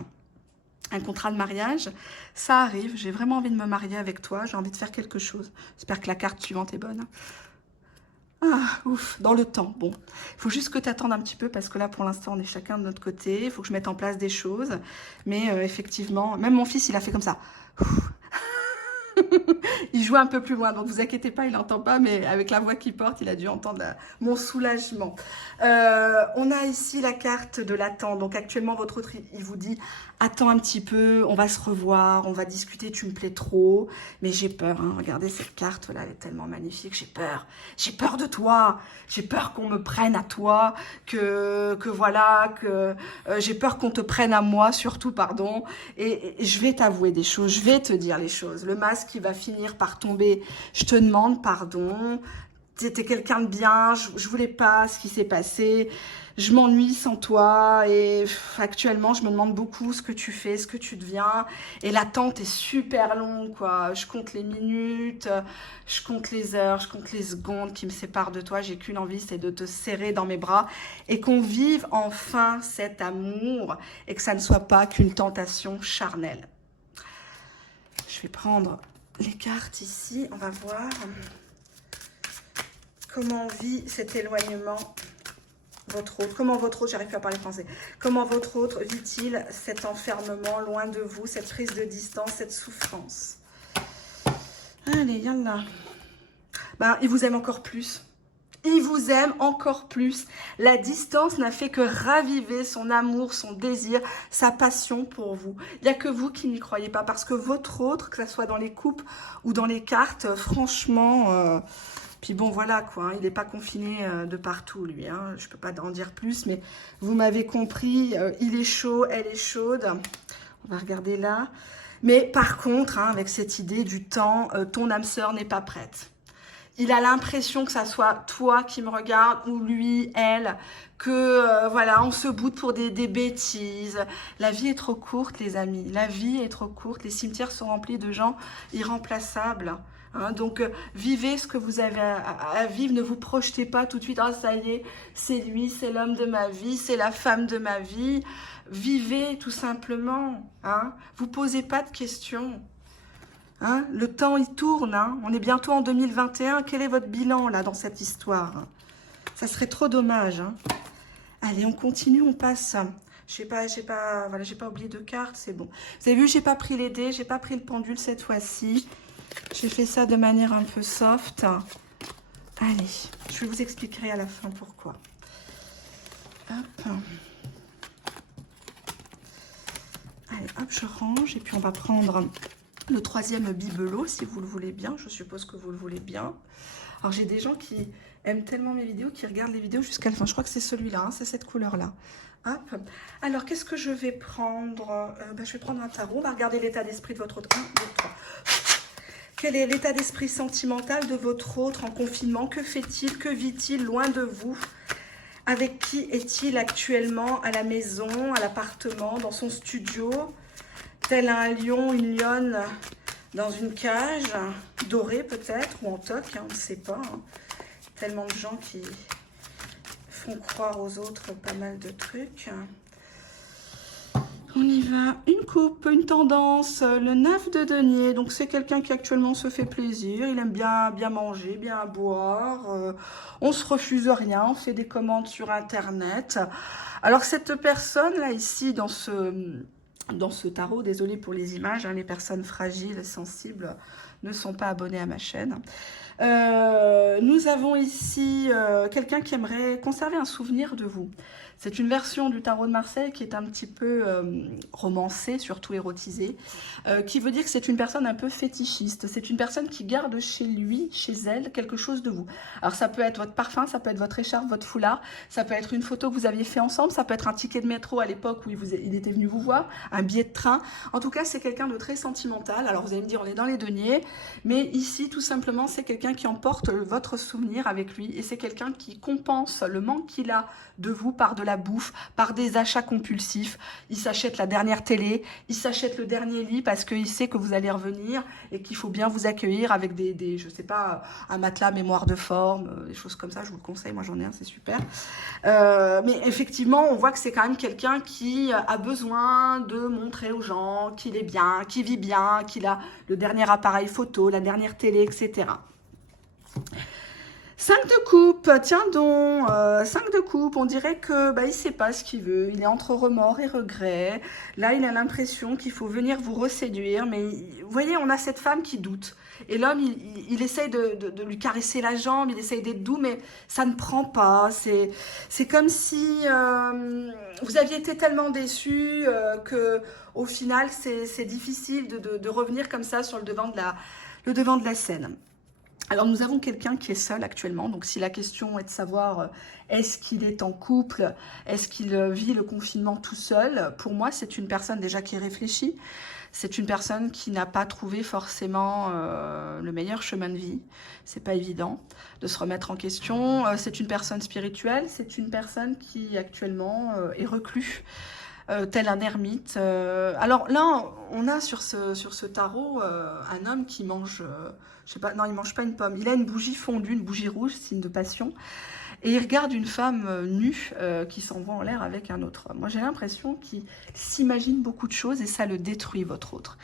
un contrat de mariage. Ça arrive, j'ai vraiment envie de me marier avec toi, j'ai envie de faire quelque chose. J'espère que la carte suivante est bonne. Ah, ouf, dans le temps. Bon, il faut juste que tu attendes un petit peu parce que là, pour l'instant, on est chacun de notre côté. Il faut que je mette en place des choses. Mais effectivement, même mon fils, il a fait comme ça. Il joue un peu plus loin, donc vous inquiétez pas, il n'entend pas, mais avec la voix qu'il porte, il a dû entendre mon soulagement. On a ici la carte de l'attente. Donc actuellement, votre autre, il vous dit, attends un petit peu, on va se revoir, on va discuter, tu me plais trop. Mais j'ai peur, hein. Regardez cette carte-là, elle est tellement magnifique, j'ai peur. J'ai peur de toi, j'ai peur qu'on me prenne à toi, que j'ai peur qu'on te prenne à moi, surtout, pardon. Et je vais t'avouer des choses, je vais te dire les choses. Le masque qui va finir par tomber, je te demande pardon, t'étais quelqu'un de bien, je voulais pas ce qui s'est passé, je m'ennuie sans toi et actuellement je me demande beaucoup ce que tu fais, ce que tu deviens et l'attente est super longue quoi, je compte les minutes, je compte les heures, je compte les secondes qui me séparent de toi, j'ai qu'une envie c'est de te serrer dans mes bras et qu'on vive enfin cet amour et que ça ne soit pas qu'une tentation charnelle. Je vais prendre les cartes ici, on va voir comment vit cet éloignement votre autre, comment votre autre, j'arrive pas à parler français, comment votre autre vit-il cet enfermement loin de vous, cette prise de distance, cette souffrance. Allez, yallah. Il vous aime encore plus. Il vous aime encore plus. La distance n'a fait que raviver son amour, son désir, sa passion pour vous. Il n'y a que vous qui n'y croyez pas parce que votre autre, que ce soit dans les coupes ou dans les cartes, franchement... Puis bon, voilà quoi, hein, il n'est pas confiné de partout lui. Hein, je ne peux pas en dire plus, mais vous m'avez compris, il est chaud, elle est chaude. On va regarder là. Mais par contre, hein, avec cette idée du temps, ton âme sœur n'est pas prête. Il a l'impression que ça soit toi qui me regarde ou lui, elle, que voilà, on se boude pour des bêtises. La vie est trop courte, les amis. La vie est trop courte. Les cimetières sont remplis de gens irremplaçables. Hein, donc, vivez ce que vous avez à vivre. Ne vous projetez pas tout de suite. Ah, ça y est, c'est lui, c'est l'homme de ma vie, c'est la femme de ma vie. Vivez tout simplement. Hein. Vous posez pas de questions. Hein, le temps, il tourne. Hein. On est bientôt en 2021. Quel est votre bilan, là, dans cette histoire? Ça serait trop dommage. Hein. Allez, on continue, on passe. J'ai pas oublié de cartes, c'est bon. Vous avez vu, j'ai pas pris les dés, j'ai pas pris le pendule cette fois-ci. J'ai fait ça de manière un peu soft. Allez, je vous expliquerai à la fin pourquoi. Hop. Allez, hop, je range. Et puis, on va prendre le troisième bibelot, si vous le voulez bien. Je suppose que vous le voulez bien. Alors, j'ai des gens qui aiment tellement mes vidéos, qui regardent les vidéos jusqu'à la fin. Je crois que c'est celui-là, hein, c'est cette couleur-là. Hop. Alors, qu'est-ce que je vais prendre? Je vais prendre un tarot. On va regarder l'état d'esprit de votre autre. 1, 2, 3. Quel est l'état d'esprit sentimental de votre autre en confinement? Que fait-il? Que vit-il loin de vous? Avec qui est-il actuellement à la maison, à l'appartement, dans son studio? Tel un lion, une lionne dans une cage, dorée peut-être, ou en toque, hein, on ne sait pas. Hein. Tellement de gens qui font croire aux autres pas mal de trucs. On y va. Une coupe, une tendance, le 9 de denier. Donc, c'est quelqu'un qui actuellement se fait plaisir. Il aime bien manger, bien boire. On se refuse rien. On fait des commandes sur Internet. Alors, cette personne, là, ici, dans ce tarot, désolé pour les images, hein, les personnes fragiles et sensibles ne sont pas abonnées à ma chaîne. Nous avons ici quelqu'un qui aimerait conserver un souvenir de vous. C'est une version du tarot de Marseille qui est un petit peu romancée, surtout érotisée, qui veut dire que c'est une personne un peu fétichiste. C'est une personne qui garde chez lui, chez elle, quelque chose de vous. Alors ça peut être votre parfum, ça peut être votre écharpe, votre foulard, ça peut être une photo que vous aviez fait ensemble, ça peut être un ticket de métro à l'époque où il était venu vous voir, un billet de train. En tout cas, c'est quelqu'un de très sentimental. Alors vous allez me dire, on est dans les deniers, mais ici, tout simplement, c'est quelqu'un qui emporte votre souvenir avec lui et c'est quelqu'un qui compense le manque qu'il a de vous par de la bouffe, par des achats compulsifs. Il s'achète la dernière télé, il s'achète le dernier lit parce qu'il sait que vous allez revenir et qu'il faut bien vous accueillir avec je sais pas, un matelas mémoire de forme, des choses comme ça. Je vous le conseille, moi j'en ai un, c'est super. Mais effectivement, on voit que c'est quand même quelqu'un qui a besoin de montrer aux gens qu'il est bien, qu'il vit bien, qu'il a le dernier appareil photo, la dernière télé, etc. 5 de coupe, tiens donc, 5 de coupe, on dirait que il sait pas ce qu'il veut, il est entre remords et regrets. Là, il a l'impression qu'il faut venir vous reséduire, mais vous voyez, on a cette femme qui doute. Et l'homme, il essaye de lui caresser la jambe, il essaye d'être doux, mais ça ne prend pas. C'est comme si vous aviez été tellement déçu que au final, c'est difficile de revenir comme ça sur le devant de la scène. Alors, nous avons quelqu'un qui est seul actuellement. Donc, si la question est de savoir est-ce qu'il est en couple, est-ce qu'il vit le confinement tout seul, pour moi, c'est une personne déjà qui réfléchit. C'est une personne qui n'a pas trouvé forcément le meilleur chemin de vie. C'est pas évident de se remettre en question. C'est une personne spirituelle. C'est une personne qui actuellement est reclus. Tel un ermite. Alors là, on a sur ce tarot un homme qui mange, je sais pas, non, il mange pas une pomme. Il a une bougie fondue, une bougie rouge, signe de passion. Et il regarde une femme nue qui s'envoie en l'air avec un autre homme. Moi, j'ai l'impression qu'il s'imagine beaucoup de choses et ça le détruit, votre autre.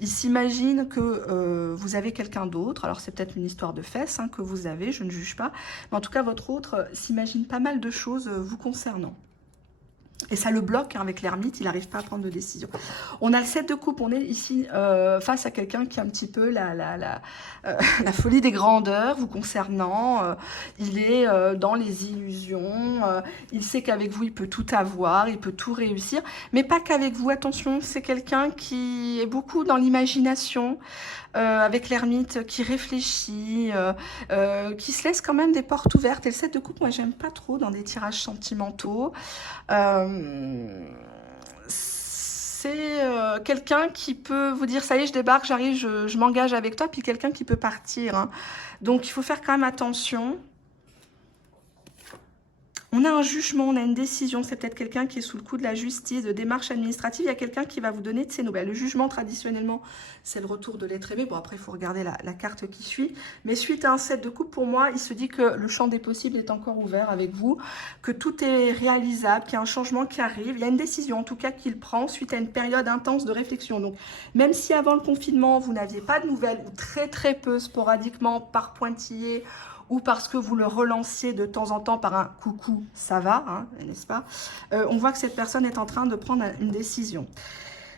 Il s'imagine que vous avez quelqu'un d'autre. Alors, c'est peut-être une histoire de fesses que vous avez, je ne juge pas. Mais en tout cas, votre autre s'imagine pas mal de choses vous concernant. Et ça le bloque avec l'ermite, il n'arrive pas à prendre de décision. On a le 7 de coupe, on est ici face à quelqu'un qui a un petit peu la folie des grandeurs vous concernant. Il est dans les illusions, il sait qu'avec vous, il peut tout avoir, il peut tout réussir. Mais pas qu'avec vous, attention, c'est quelqu'un qui est beaucoup dans l'imagination, avec l'ermite, qui réfléchit, qui se laisse quand même des portes ouvertes. Et le 7 de coupe, moi, j'aime pas trop dans des tirages sentimentaux. C'est quelqu'un qui peut vous dire ça y est, je débarque, j'arrive, je m'engage avec toi, puis quelqu'un qui peut partir. Donc il faut faire quand même attention. On a un jugement, on a une décision, c'est peut-être quelqu'un qui est sous le coup de la justice, de démarche administrative, il y a quelqu'un qui va vous donner de ses nouvelles. Le jugement, traditionnellement, c'est le retour de l'être aimé. Bon, après, il faut regarder la carte qui suit. Mais suite à un 7 de coupe, pour moi, il se dit que le champ des possibles est encore ouvert avec vous, que tout est réalisable, qu'il y a un changement qui arrive. Il y a une décision, en tout cas, qu'il prend suite à une période intense de réflexion. Donc, même si avant le confinement, vous n'aviez pas de nouvelles, ou très très peu, sporadiquement, par pointillé, ou parce que vous le relanciez de temps en temps par un coucou, ça va, n'est-ce pas? On voit que cette personne est en train de prendre une décision.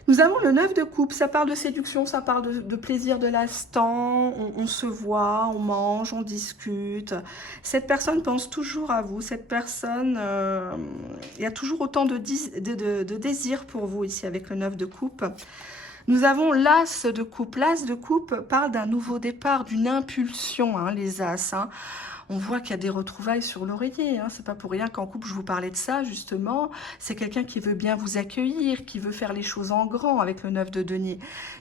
Nous avons le 9 de coupe, ça parle de séduction, ça parle de plaisir de l'instant, on se voit, on mange, on discute. Cette personne pense toujours à vous, cette personne, il y a toujours autant de désir pour vous ici avec le 9 de coupe. Nous avons l'as de coupe. L'as de coupe parle d'un nouveau départ, d'une impulsion, les as. On voit qu'il y a des retrouvailles sur l'oreiller. C'est pas pour rien qu'en couple, je vous parlais de ça, justement. C'est quelqu'un qui veut bien vous accueillir, qui veut faire les choses en grand avec le 9 de denier,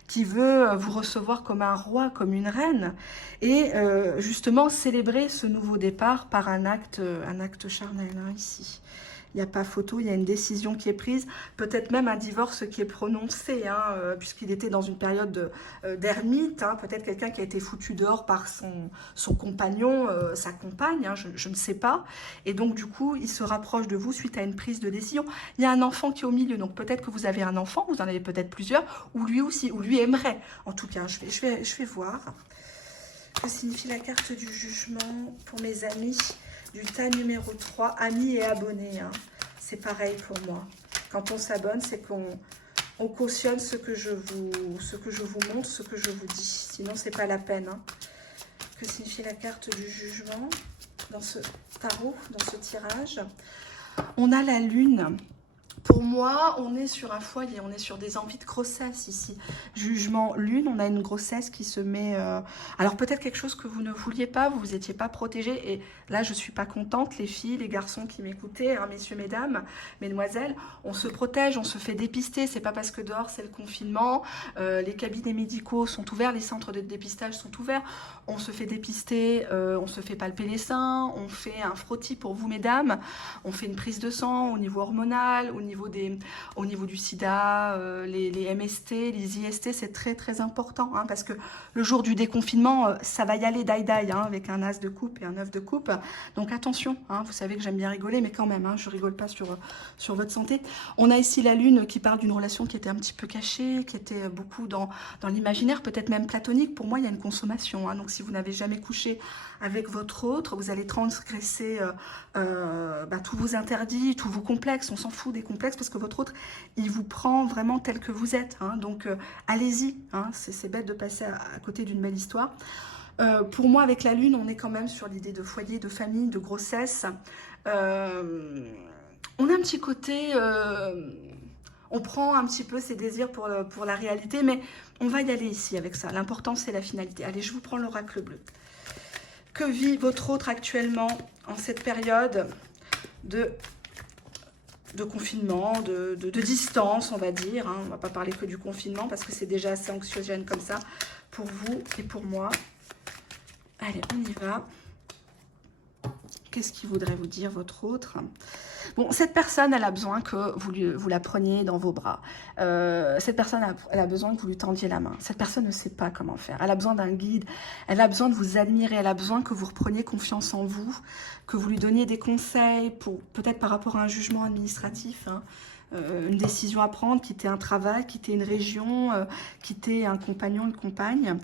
qui veut vous recevoir comme un roi, comme une reine. Et justement, célébrer ce nouveau départ par un acte charnel, ici. Il n'y a pas photo, il y a une décision qui est prise, peut-être même un divorce qui est prononcé, puisqu'il était dans une période d'ermite, peut-être quelqu'un qui a été foutu dehors par son compagnon, sa compagne, je ne sais pas. Et donc, du coup, il se rapproche de vous suite à une prise de décision. Il y a un enfant qui est au milieu, donc peut-être que vous avez un enfant, vous en avez peut-être plusieurs, ou lui aussi, ou lui aimerait. En tout cas, je vais voir. Que signifie la carte du jugement pour mes amis du tas numéro 3, amis et abonnés. C'est pareil pour moi. Quand on s'abonne, c'est qu'on cautionne ce que je vous montre, ce que je vous dis. Sinon, c'est pas la peine. Que signifie la carte du jugement dans ce tarot, dans ce tirage? On a la lune. Pour moi, on est sur un foyer, on est sur des envies de grossesse ici. Jugement lune, on a une grossesse qui se met... Alors peut-être quelque chose que vous ne vouliez pas, vous n'étiez pas protégé. Et là, je ne suis pas contente, les filles, les garçons qui m'écoutaient, hein, messieurs, mesdames, mesdemoiselles, on se protège, on se fait dépister. C'est pas parce que dehors, c'est le confinement, les cabinets médicaux sont ouverts, les centres de dépistage sont ouverts. On se fait dépister, on se fait palper les seins, on fait un frottis pour vous, mesdames. On fait une prise de sang au niveau hormonal, au niveau du sida, les MST, les IST, c'est très très important, hein, parce que le jour du déconfinement, ça va y aller die-die, hein, avec un as de coupe et un œuf de coupe. Donc attention, hein, vous savez que j'aime bien rigoler, mais quand même, hein, je rigole pas sur votre santé. On a ici la lune qui parle d'une relation qui était un petit peu cachée, qui était beaucoup dans l'imaginaire, peut-être même platonique. Pour moi, il y a une consommation, hein, donc si vous n'avez jamais couché avec votre autre, vous allez transgresser tous vos interdits, tous vos complexes. On s'en fout des complexes parce que votre autre, il vous prend vraiment tel que vous êtes, hein. Donc allez-y, hein, c'est bête de passer à côté d'une belle histoire. Pour moi, avec la lune, on est quand même sur l'idée de foyer, de famille, de grossesse. On a un petit côté... on prend un petit peu ses désirs pour la réalité, mais on va y aller ici avec ça. L'important, c'est la finalité. Allez, je vous prends l'oracle bleu. Que vit votre autre actuellement en cette période de confinement, de distance, on va dire, hein. On ne va pas parler que du confinement parce que c'est déjà assez anxiogène comme ça pour vous et pour moi. Allez, on y va. Qu'est-ce qu'il voudrait vous dire, votre autre? Bon, cette personne, elle a besoin que vous la preniez dans vos bras. Cette personne, elle a besoin que vous lui tendiez la main. Cette personne ne sait pas comment faire. Elle a besoin d'un guide. Elle a besoin de vous admirer. Elle a besoin que vous repreniez confiance en vous, que vous lui donniez des conseils, peut-être par rapport à un jugement administratif, hein. Une décision à prendre, quitter un travail, quitter une région, quitter un compagnon, une compagne.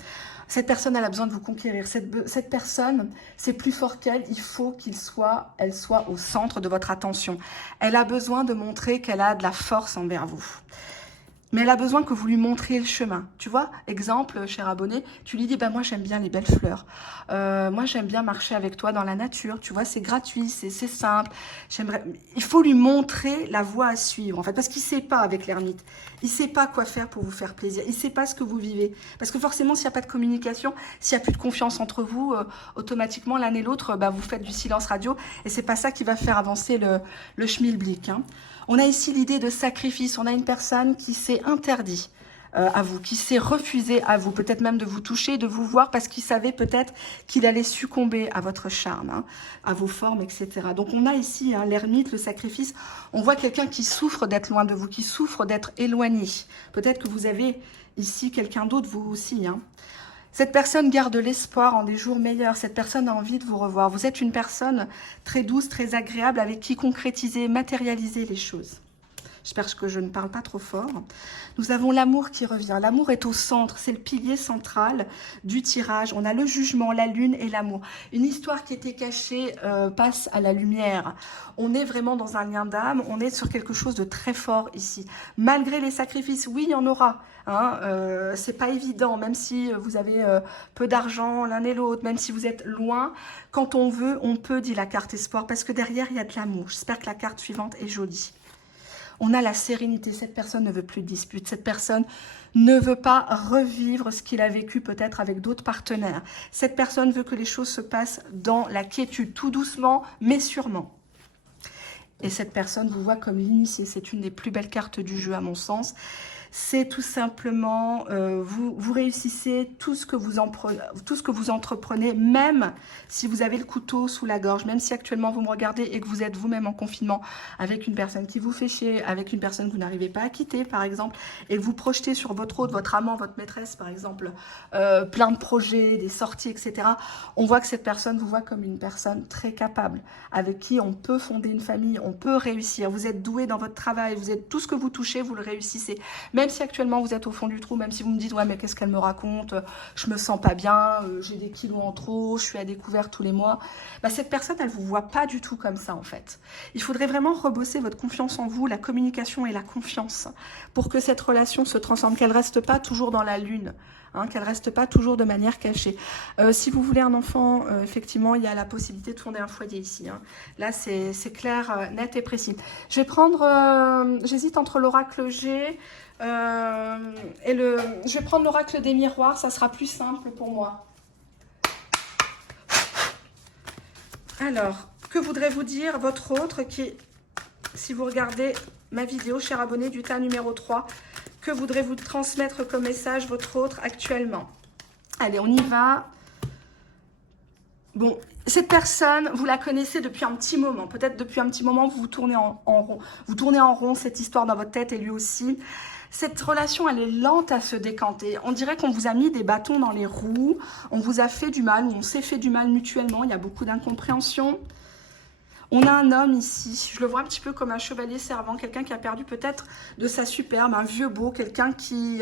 Cette personne, elle a besoin de vous conquérir. Cette personne, c'est plus fort qu'elle. Il faut elle soit au centre de votre attention. Elle a besoin de montrer qu'elle a de la force envers vous. Mais elle a besoin que vous lui montriez le chemin. Tu vois, exemple, cher abonné, tu lui dis, bah, moi j'aime bien les belles fleurs. Moi j'aime bien marcher avec toi dans la nature. Tu vois, c'est gratuit, c'est simple. Il faut lui montrer la voie à suivre, en fait, parce qu'il ne sait pas avec l'ermite. Il ne sait pas quoi faire pour vous faire plaisir. Il ne sait pas ce que vous vivez. Parce que forcément, s'il n'y a pas de communication, s'il n'y a plus de confiance entre vous, automatiquement, l'un et l'autre, bah, vous faites du silence radio. Et c'est pas ça qui va faire avancer le schmilblick, hein. On a ici l'idée de sacrifice. On a une personne qui s'est interdit à vous, qui s'est refusé à vous, peut-être même de vous toucher, de vous voir, parce qu'il savait peut-être qu'il allait succomber à votre charme, hein, à vos formes, etc. Donc on a ici, hein, l'ermite, le sacrifice. On voit quelqu'un qui souffre d'être loin de vous, qui souffre d'être éloigné. Peut-être que vous avez ici quelqu'un d'autre, vous aussi, hein. Cette personne garde l'espoir en des jours meilleurs. Cette personne a envie de vous revoir. Vous êtes une personne très douce, très agréable, avec qui concrétiser, matérialiser les choses. J'espère que je ne parle pas trop fort. Nous avons l'amour qui revient. L'amour est au centre, c'est le pilier central du tirage. On a le jugement, la lune et l'amour. Une histoire qui était cachée passe à la lumière. On est vraiment dans un lien d'âme, on est sur quelque chose de très fort ici. Malgré les sacrifices, oui, il y en aura. Hein, c'est pas évident, même si vous avez peu d'argent l'un et l'autre, même si vous êtes loin. Quand on veut, on peut, dit la carte espoir, parce que derrière, il y a de l'amour. J'espère que la carte suivante est jolie. On a la sérénité. Cette personne ne veut plus de dispute. Cette personne ne veut pas revivre ce qu'il a vécu peut-être avec d'autres partenaires. Cette personne veut que les choses se passent dans la quiétude, tout doucement, mais sûrement. Et cette personne vous voit comme l'initié. C'est une des plus belles cartes du jeu à mon sens. C'est tout simplement, vous réussissez tout ce que vous entreprenez, même si vous avez le couteau sous la gorge, même si actuellement vous me regardez et que vous êtes vous-même en confinement avec une personne qui vous fait chier, avec une personne que vous n'arrivez pas à quitter, par exemple, et que vous projetez sur votre autre, votre amant, votre maîtresse, par exemple, plein de projets, des sorties, etc. On voit que cette personne vous voit comme une personne très capable, avec qui on peut fonder une famille, on peut réussir. Vous êtes doué dans votre travail, vous êtes tout ce que vous touchez, vous le réussissez. même si actuellement vous êtes au fond du trou, même si vous me dites, ouais, mais qu'est-ce qu'elle me raconte, je me sens pas bien, j'ai des kilos en trop, je suis à découvert tous les mois, bah, cette personne, elle vous voit pas du tout comme ça, en fait. Il faudrait vraiment rebosser votre confiance en vous, la communication et la confiance, pour que cette relation se transforme, qu'elle reste pas toujours dans la lune, hein, qu'elle reste pas toujours de manière cachée. Si vous voulez un enfant, effectivement, il y a la possibilité de fonder un foyer ici, hein. Là, c'est clair, net et précis. Je vais prendre, j'hésite entre l'oracle G et je vais prendre l'oracle des miroirs, ça sera plus simple pour moi. Alors, que voudrait vous dire votre autre qui, si vous regardez ma vidéo, cher abonné du tas numéro 3, que voudrait vous transmettre comme message votre autre actuellement? Allez, on y va. Bon, cette personne, vous la connaissez depuis un petit moment. Peut-être depuis un petit moment, vous tournez en rond. Vous tournez en rond cette histoire dans votre tête et lui aussi. Cette relation, elle est lente à se décanter. On dirait qu'on vous a mis des bâtons dans les roues. On vous a fait du mal ou on s'est fait du mal mutuellement. Il y a beaucoup d'incompréhension. On a un homme ici, je le vois un petit peu comme un chevalier servant, quelqu'un qui a perdu peut-être de sa superbe, un vieux beau, quelqu'un qui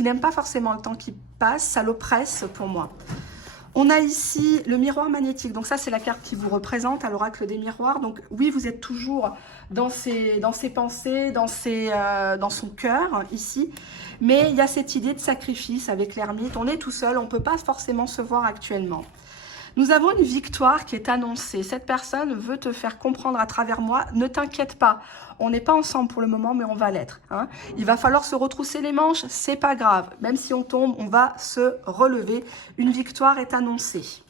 n'aime pas forcément le temps qui passe, ça l'oppresse pour moi. On a ici le miroir magnétique, donc ça c'est la carte qui vous représente à l'oracle des miroirs. Donc oui, vous êtes toujours dans ses pensées, dans son cœur ici, mais il y a cette idée de sacrifice avec l'ermite. On est tout seul, on ne peut pas forcément se voir actuellement. Nous avons une victoire qui est annoncée. Cette personne veut te faire comprendre à travers moi. Ne t'inquiète pas, on n'est pas ensemble pour le moment, mais on va l'être, hein. Il va falloir se retrousser les manches, c'est pas grave. Même si on tombe, on va se relever. Une victoire est annoncée.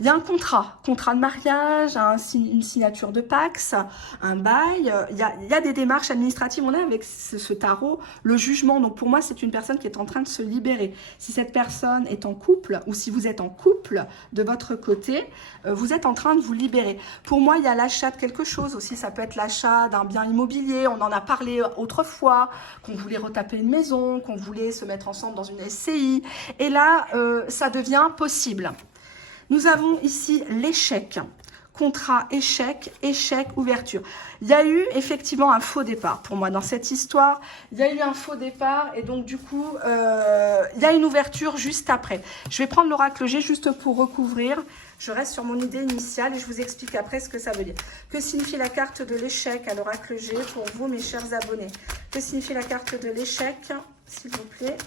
Il y a un contrat de mariage, une signature de Pax, un bail, il y a des démarches administratives. On a avec ce tarot le jugement. Donc pour moi, c'est une personne qui est en train de se libérer. Si cette personne est en couple ou si vous êtes en couple de votre côté, vous êtes en train de vous libérer. Pour moi, il y a l'achat de quelque chose aussi. Ça peut être l'achat d'un bien immobilier. On en a parlé autrefois, qu'on voulait retaper une maison, qu'on voulait se mettre ensemble dans une SCI. Et là, ça devient possible. Nous avons ici l'échec, contrat, échec, échec, ouverture. Il y a eu effectivement un faux départ pour moi dans cette histoire. Il y a eu un faux départ et donc du coup, il y a une ouverture juste après. Je vais prendre l'oracle G juste pour recouvrir. Je reste sur mon idée initiale et je vous explique après ce que ça veut dire. Que signifie la carte de l'échec à l'oracle G pour vous, mes chers abonnés? Que signifie la carte de l'échec, s'il vous plaît?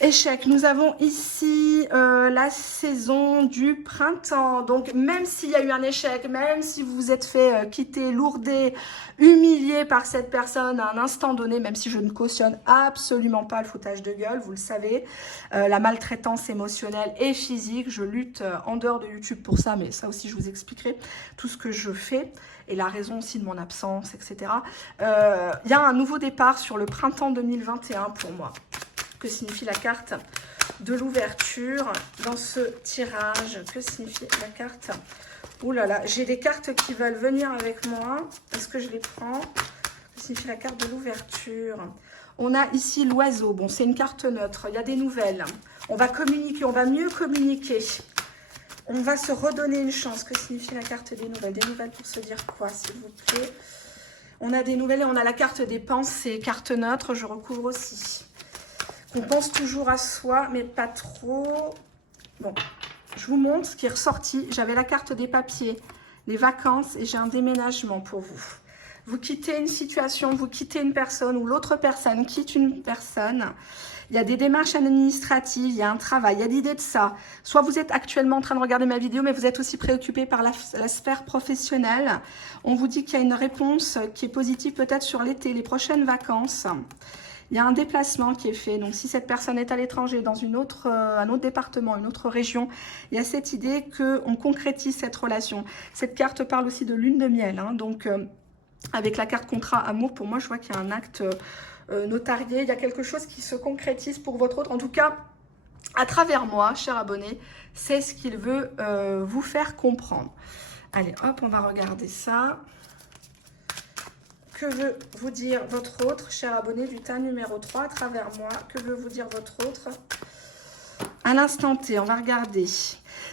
Échec, nous avons ici la saison du printemps. Donc, même s'il y a eu un échec, même si vous vous êtes fait quitter, lourder, humilier par cette personne à un instant donné, même si je ne cautionne absolument pas le foutage de gueule, vous le savez, la maltraitance émotionnelle et physique, je lutte en dehors de YouTube pour ça, mais ça aussi je vous expliquerai tout ce que je fais et la raison aussi de mon absence, etc. Il y a un nouveau départ sur le printemps 2021 pour moi. Que signifie la carte de l'ouverture dans ce tirage? Que signifie la carte? Ouh là là, j'ai des cartes qui veulent venir avec moi. Est-ce que je les prends? Que signifie la carte de l'ouverture? On a ici l'oiseau. Bon, c'est une carte neutre. Il y a des nouvelles. On va communiquer, on va mieux communiquer. On va se redonner une chance. Que signifie la carte des nouvelles? Des nouvelles pour se dire quoi, s'il vous plaît? On a des nouvelles et on a la carte des pensées. Carte neutre, je recouvre aussi. On pense toujours à soi, mais pas trop. Bon, je vous montre ce qui est ressorti. J'avais la carte des papiers, les vacances et j'ai un déménagement pour vous. Vous quittez une situation, vous quittez une personne ou l'autre personne quitte une personne. Il y a des démarches administratives, il y a un travail, il y a l'idée de ça. Soit vous êtes actuellement en train de regarder ma vidéo, mais vous êtes aussi préoccupé par la sphère professionnelle. On vous dit qu'il y a une réponse qui est positive peut-être sur l'été, les prochaines vacances. Il y a un déplacement qui est fait. Donc, si cette personne est à l'étranger, dans un autre département, une autre région, il y a cette idée qu'on concrétise cette relation. Cette carte parle aussi de lune de miel. Hein, donc, avec la carte contrat amour, pour moi, je vois qu'il y a un acte notarié. Il y a quelque chose qui se concrétise pour votre autre. En tout cas, à travers moi, cher abonné, c'est ce qu'il veut vous faire comprendre. Allez, hop, on va regarder ça. Que veut vous dire votre autre, cher abonné du tas numéro 3 à travers moi? Que veut vous dire votre autre? À l'instant T, on va regarder.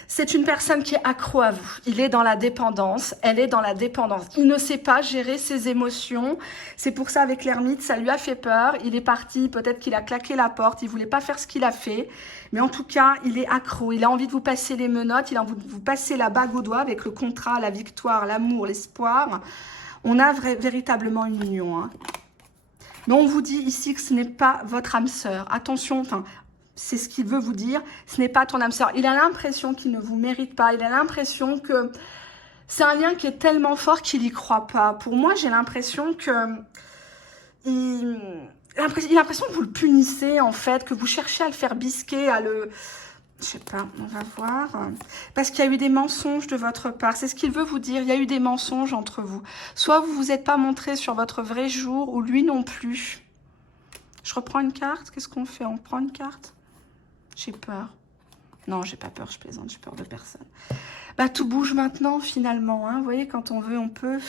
C'est une personne qui est accro à vous. Il est dans la dépendance, elle est dans la dépendance. Il ne sait pas gérer ses émotions. C'est pour ça, avec l'ermite, ça lui a fait peur. Il est parti, peut-être qu'il a claqué la porte, il voulait pas faire ce qu'il a fait. Mais en tout cas, il est accro. Il a envie de vous passer les menottes, il a envie de vous passer la bague au doigt avec le contrat, la victoire, l'amour, l'espoir. On a véritablement une union. Hein. Mais on vous dit ici que ce n'est pas votre âme sœur. Attention, enfin, c'est ce qu'il veut vous dire. Ce n'est pas ton âme sœur. Il a l'impression qu'il ne vous mérite pas. Il a l'impression que c'est un lien qui est tellement fort qu'il n'y croit pas. Pour moi, j'ai l'impression que... Il a l'impression que vous le punissez, en fait, que vous cherchez à le faire bisquer, à le... Je sais pas, on va voir. Parce qu'il y a eu des mensonges de votre part. C'est ce qu'il veut vous dire. Il y a eu des mensonges entre vous. Soit vous ne vous êtes pas montré sur votre vrai jour, ou lui non plus. Je reprends une carte. Qu'est-ce qu'on fait? On prend une carte? J'ai peur. Non, j'ai pas peur, je plaisante. J'ai peur de personne. Bah, tout bouge maintenant, finalement. Hein. Vous voyez, quand on veut, on peut...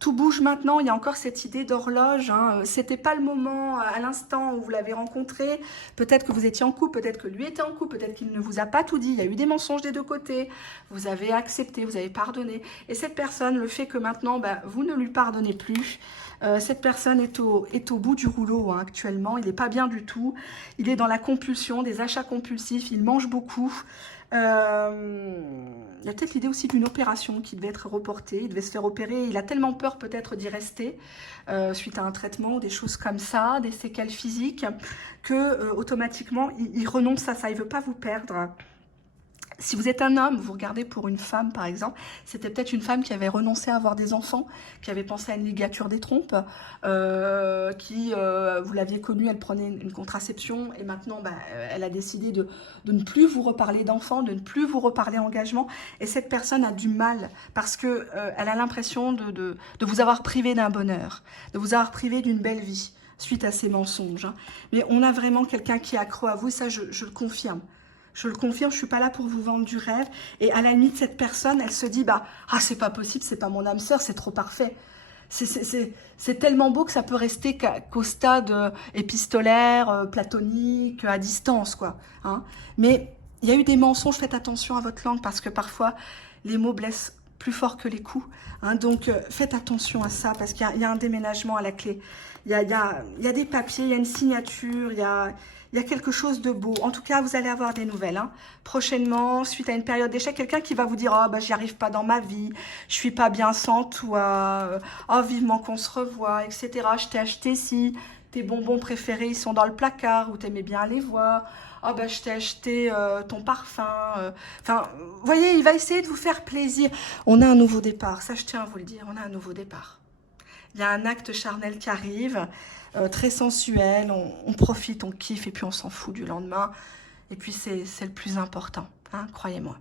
Tout bouge maintenant, il y a encore cette idée d'horloge. Hein. C'était pas le moment, à l'instant où vous l'avez rencontré. Peut-être que vous étiez en couple, peut-être que lui était en couple, peut-être qu'il ne vous a pas tout dit. Il y a eu des mensonges des deux côtés. Vous avez accepté, vous avez pardonné. Et cette personne, le fait que maintenant, bah, vous ne lui pardonnez plus, cette personne est au bout du rouleau hein, actuellement. Il n'est pas bien du tout. Il est dans la compulsion, des achats compulsifs. Il mange beaucoup. Il y a peut-être l'idée aussi d'une opération qui devait être reportée, il devait se faire opérer, il a tellement peur peut-être d'y rester suite à un traitement ou des choses comme ça, des séquelles physiques, que automatiquement il renonce à ça, il ne veut pas vous perdre. Si vous êtes un homme, vous regardez pour une femme par exemple, c'était peut-être une femme qui avait renoncé à avoir des enfants, qui avait pensé à une ligature des trompes, vous l'aviez connue, elle prenait une contraception et maintenant bah, elle a décidé de ne plus vous reparler d'enfants, de ne plus vous reparler engagement. Et cette personne a du mal parce que elle a l'impression de vous avoir privé d'un bonheur, de vous avoir privé d'une belle vie suite à ces mensonges. Hein. Mais on a vraiment quelqu'un qui est accro à vous, ça je le confirme. Je le confirme, je ne suis pas là pour vous vendre du rêve. Et à la limite, cette personne, elle se dit, bah, ah, c'est pas possible, c'est pas mon âme sœur, c'est trop parfait. C'est tellement beau que ça peut rester qu'au stade épistolaire, platonique, à distance, quoi. Hein. Mais il y a eu des mensonges, faites attention à votre langue, parce que parfois, les mots blessent plus fort que les coups. Hein. Donc, faites attention à ça, parce qu'il y a un déménagement à la clé. Il y a des papiers, il y a une signature, il y a quelque chose de beau. En tout cas, vous allez avoir des nouvelles. Hein. Prochainement, suite à une période d'échec, quelqu'un qui va vous dire « Oh, bah, j'y arrive pas dans ma vie, je suis pas bien sans toi, oh, vivement qu'on se revoie, etc. Je t'ai acheté ci, tes bonbons préférés, ils sont dans le placard, ou t'aimais bien les voir. Oh, bah, je t'ai acheté ton parfum. Enfin, vous voyez, il va essayer de vous faire plaisir. On a un nouveau départ, ça, je tiens à vous le dire, on a un nouveau départ. Il y a un acte charnel qui arrive, très sensuel, on profite, on kiffe et puis on s'en fout du lendemain. Et puis c'est le plus important, hein, croyez-moi.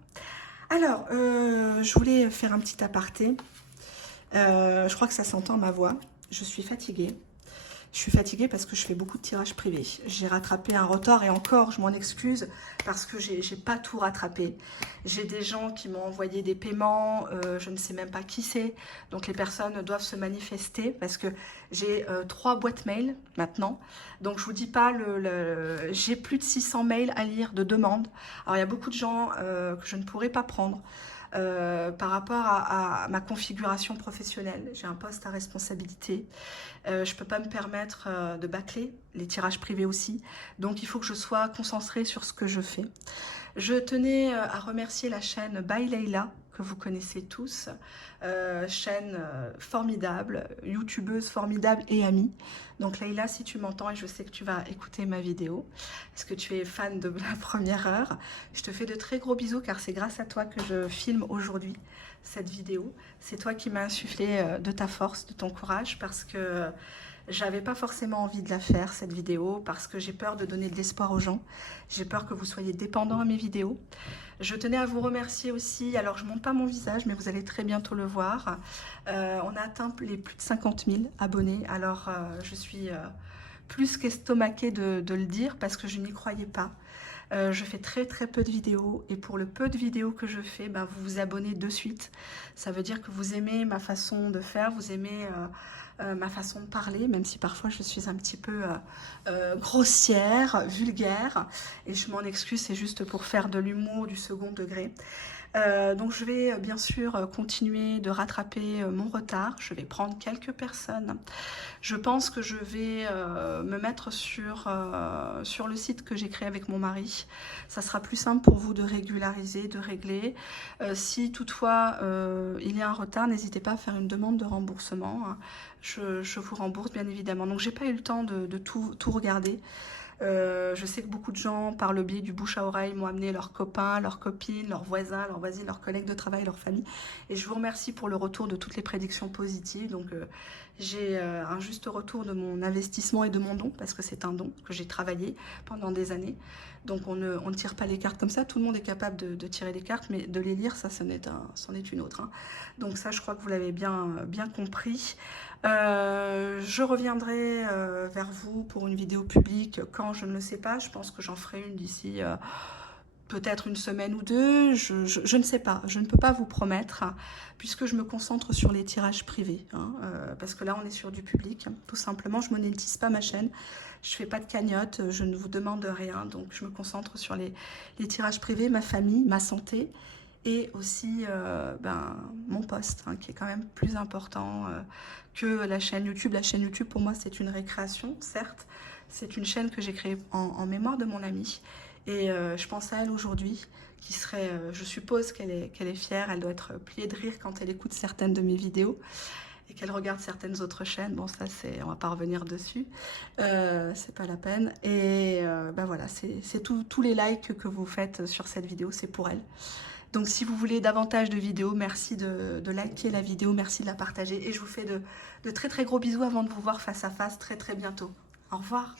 Alors, je voulais faire un petit aparté. Je crois que ça s'entend ma voix. Je suis fatiguée. Je suis fatiguée parce que je fais beaucoup de tirages privés. J'ai rattrapé un retard et encore, je m'en excuse parce que j'ai pas tout rattrapé. J'ai des gens qui m'ont envoyé des paiements, je ne sais même pas qui c'est. Donc les personnes doivent se manifester parce que j'ai 3 boîtes mail maintenant. Donc je vous dis pas, j'ai plus de 600 mails à lire de demandes. Alors il y a beaucoup de gens que je ne pourrai pas prendre. Par rapport à ma configuration professionnelle. J'ai un poste à responsabilité. Je ne peux pas me permettre de bâcler, les tirages privés aussi. Donc, il faut que je sois concentrée sur ce que je fais. Je tenais à remercier la chaîne By Leila, que vous connaissez tous. Chaîne formidable, youtubeuse formidable et amie. Donc Leila, si tu m'entends et je sais que tu vas écouter ma vidéo, parce que tu es fan de la première heure, je te fais de très gros bisous car c'est grâce à toi que je filme aujourd'hui cette vidéo. C'est toi qui m'as insufflé de ta force, de ton courage, parce que j'avais pas forcément envie de la faire, cette vidéo, parce que j'ai peur de donner de l'espoir aux gens. J'ai peur que vous soyez dépendants à mes vidéos. Je tenais à vous remercier aussi, alors je ne montre pas mon visage, mais vous allez très bientôt le voir. On a atteint les plus de 50 000 abonnés, alors je suis plus qu'estomaquée de le dire, parce que je n'y croyais pas. Je fais très peu de vidéos et pour le peu de vidéos que je fais, ben, vous vous abonnez de suite. Ça veut dire que vous aimez ma façon de faire, vous aimez ma façon de parler, même si parfois je suis un petit peu grossière, vulgaire, et je m'en excuse, c'est juste pour faire de l'humour du second degré. Donc je vais bien sûr continuer de rattraper mon retard, je vais prendre quelques personnes. Je pense que je vais me mettre sur le site que j'ai créé avec mon mari. Ça sera plus simple pour vous de régulariser, de régler. Si toutefois il y a un retard, n'hésitez pas à faire une demande de remboursement. Je vous rembourse bien évidemment. Donc j'ai pas eu le temps de tout regarder. Je sais que beaucoup de gens, par le biais du bouche à oreille, m'ont amené leurs copains, leurs copines, leurs voisins, leurs voisines, leurs collègues de travail, leur famille. Et je vous remercie pour le retour de toutes les prédictions positives. Donc j'ai un juste retour de mon investissement et de mon don, parce que c'est un don que j'ai travaillé pendant des années. Donc on ne tire pas les cartes comme ça, tout le monde est capable de tirer les cartes, mais de les lire, ça, c'en est une autre. Hein. Donc ça, je crois que vous l'avez bien compris. Je reviendrai vers vous pour une vidéo publique quand je ne le sais pas. Je pense que j'en ferai une d'ici peut-être une semaine ou deux. Je ne sais pas, je ne peux pas vous promettre puisque je me concentre sur les tirages privés. Hein, parce que là, on est sur du public. Tout simplement, je ne monétise pas ma chaîne. Je ne fais pas de cagnotte, je ne vous demande rien. Donc, je me concentre sur les tirages privés, ma famille, ma santé. Et aussi mon poste, hein, qui est quand même plus important que la chaîne YouTube. La chaîne YouTube, pour moi, c'est une récréation, certes. C'est une chaîne que j'ai créée en mémoire de mon amie. Et je pense à elle aujourd'hui, qui serait, je suppose qu'elle est fière, elle doit être pliée de rire quand elle écoute certaines de mes vidéos et qu'elle regarde certaines autres chaînes. Bon, ça, on va pas revenir dessus, c'est pas la peine. Et voilà, c'est tous les likes que vous faites sur cette vidéo, c'est pour elle. Donc si vous voulez davantage de vidéos, merci de liker la vidéo, merci de la partager. Et je vous fais de très gros bisous avant de vous voir face à face très bientôt. Au revoir.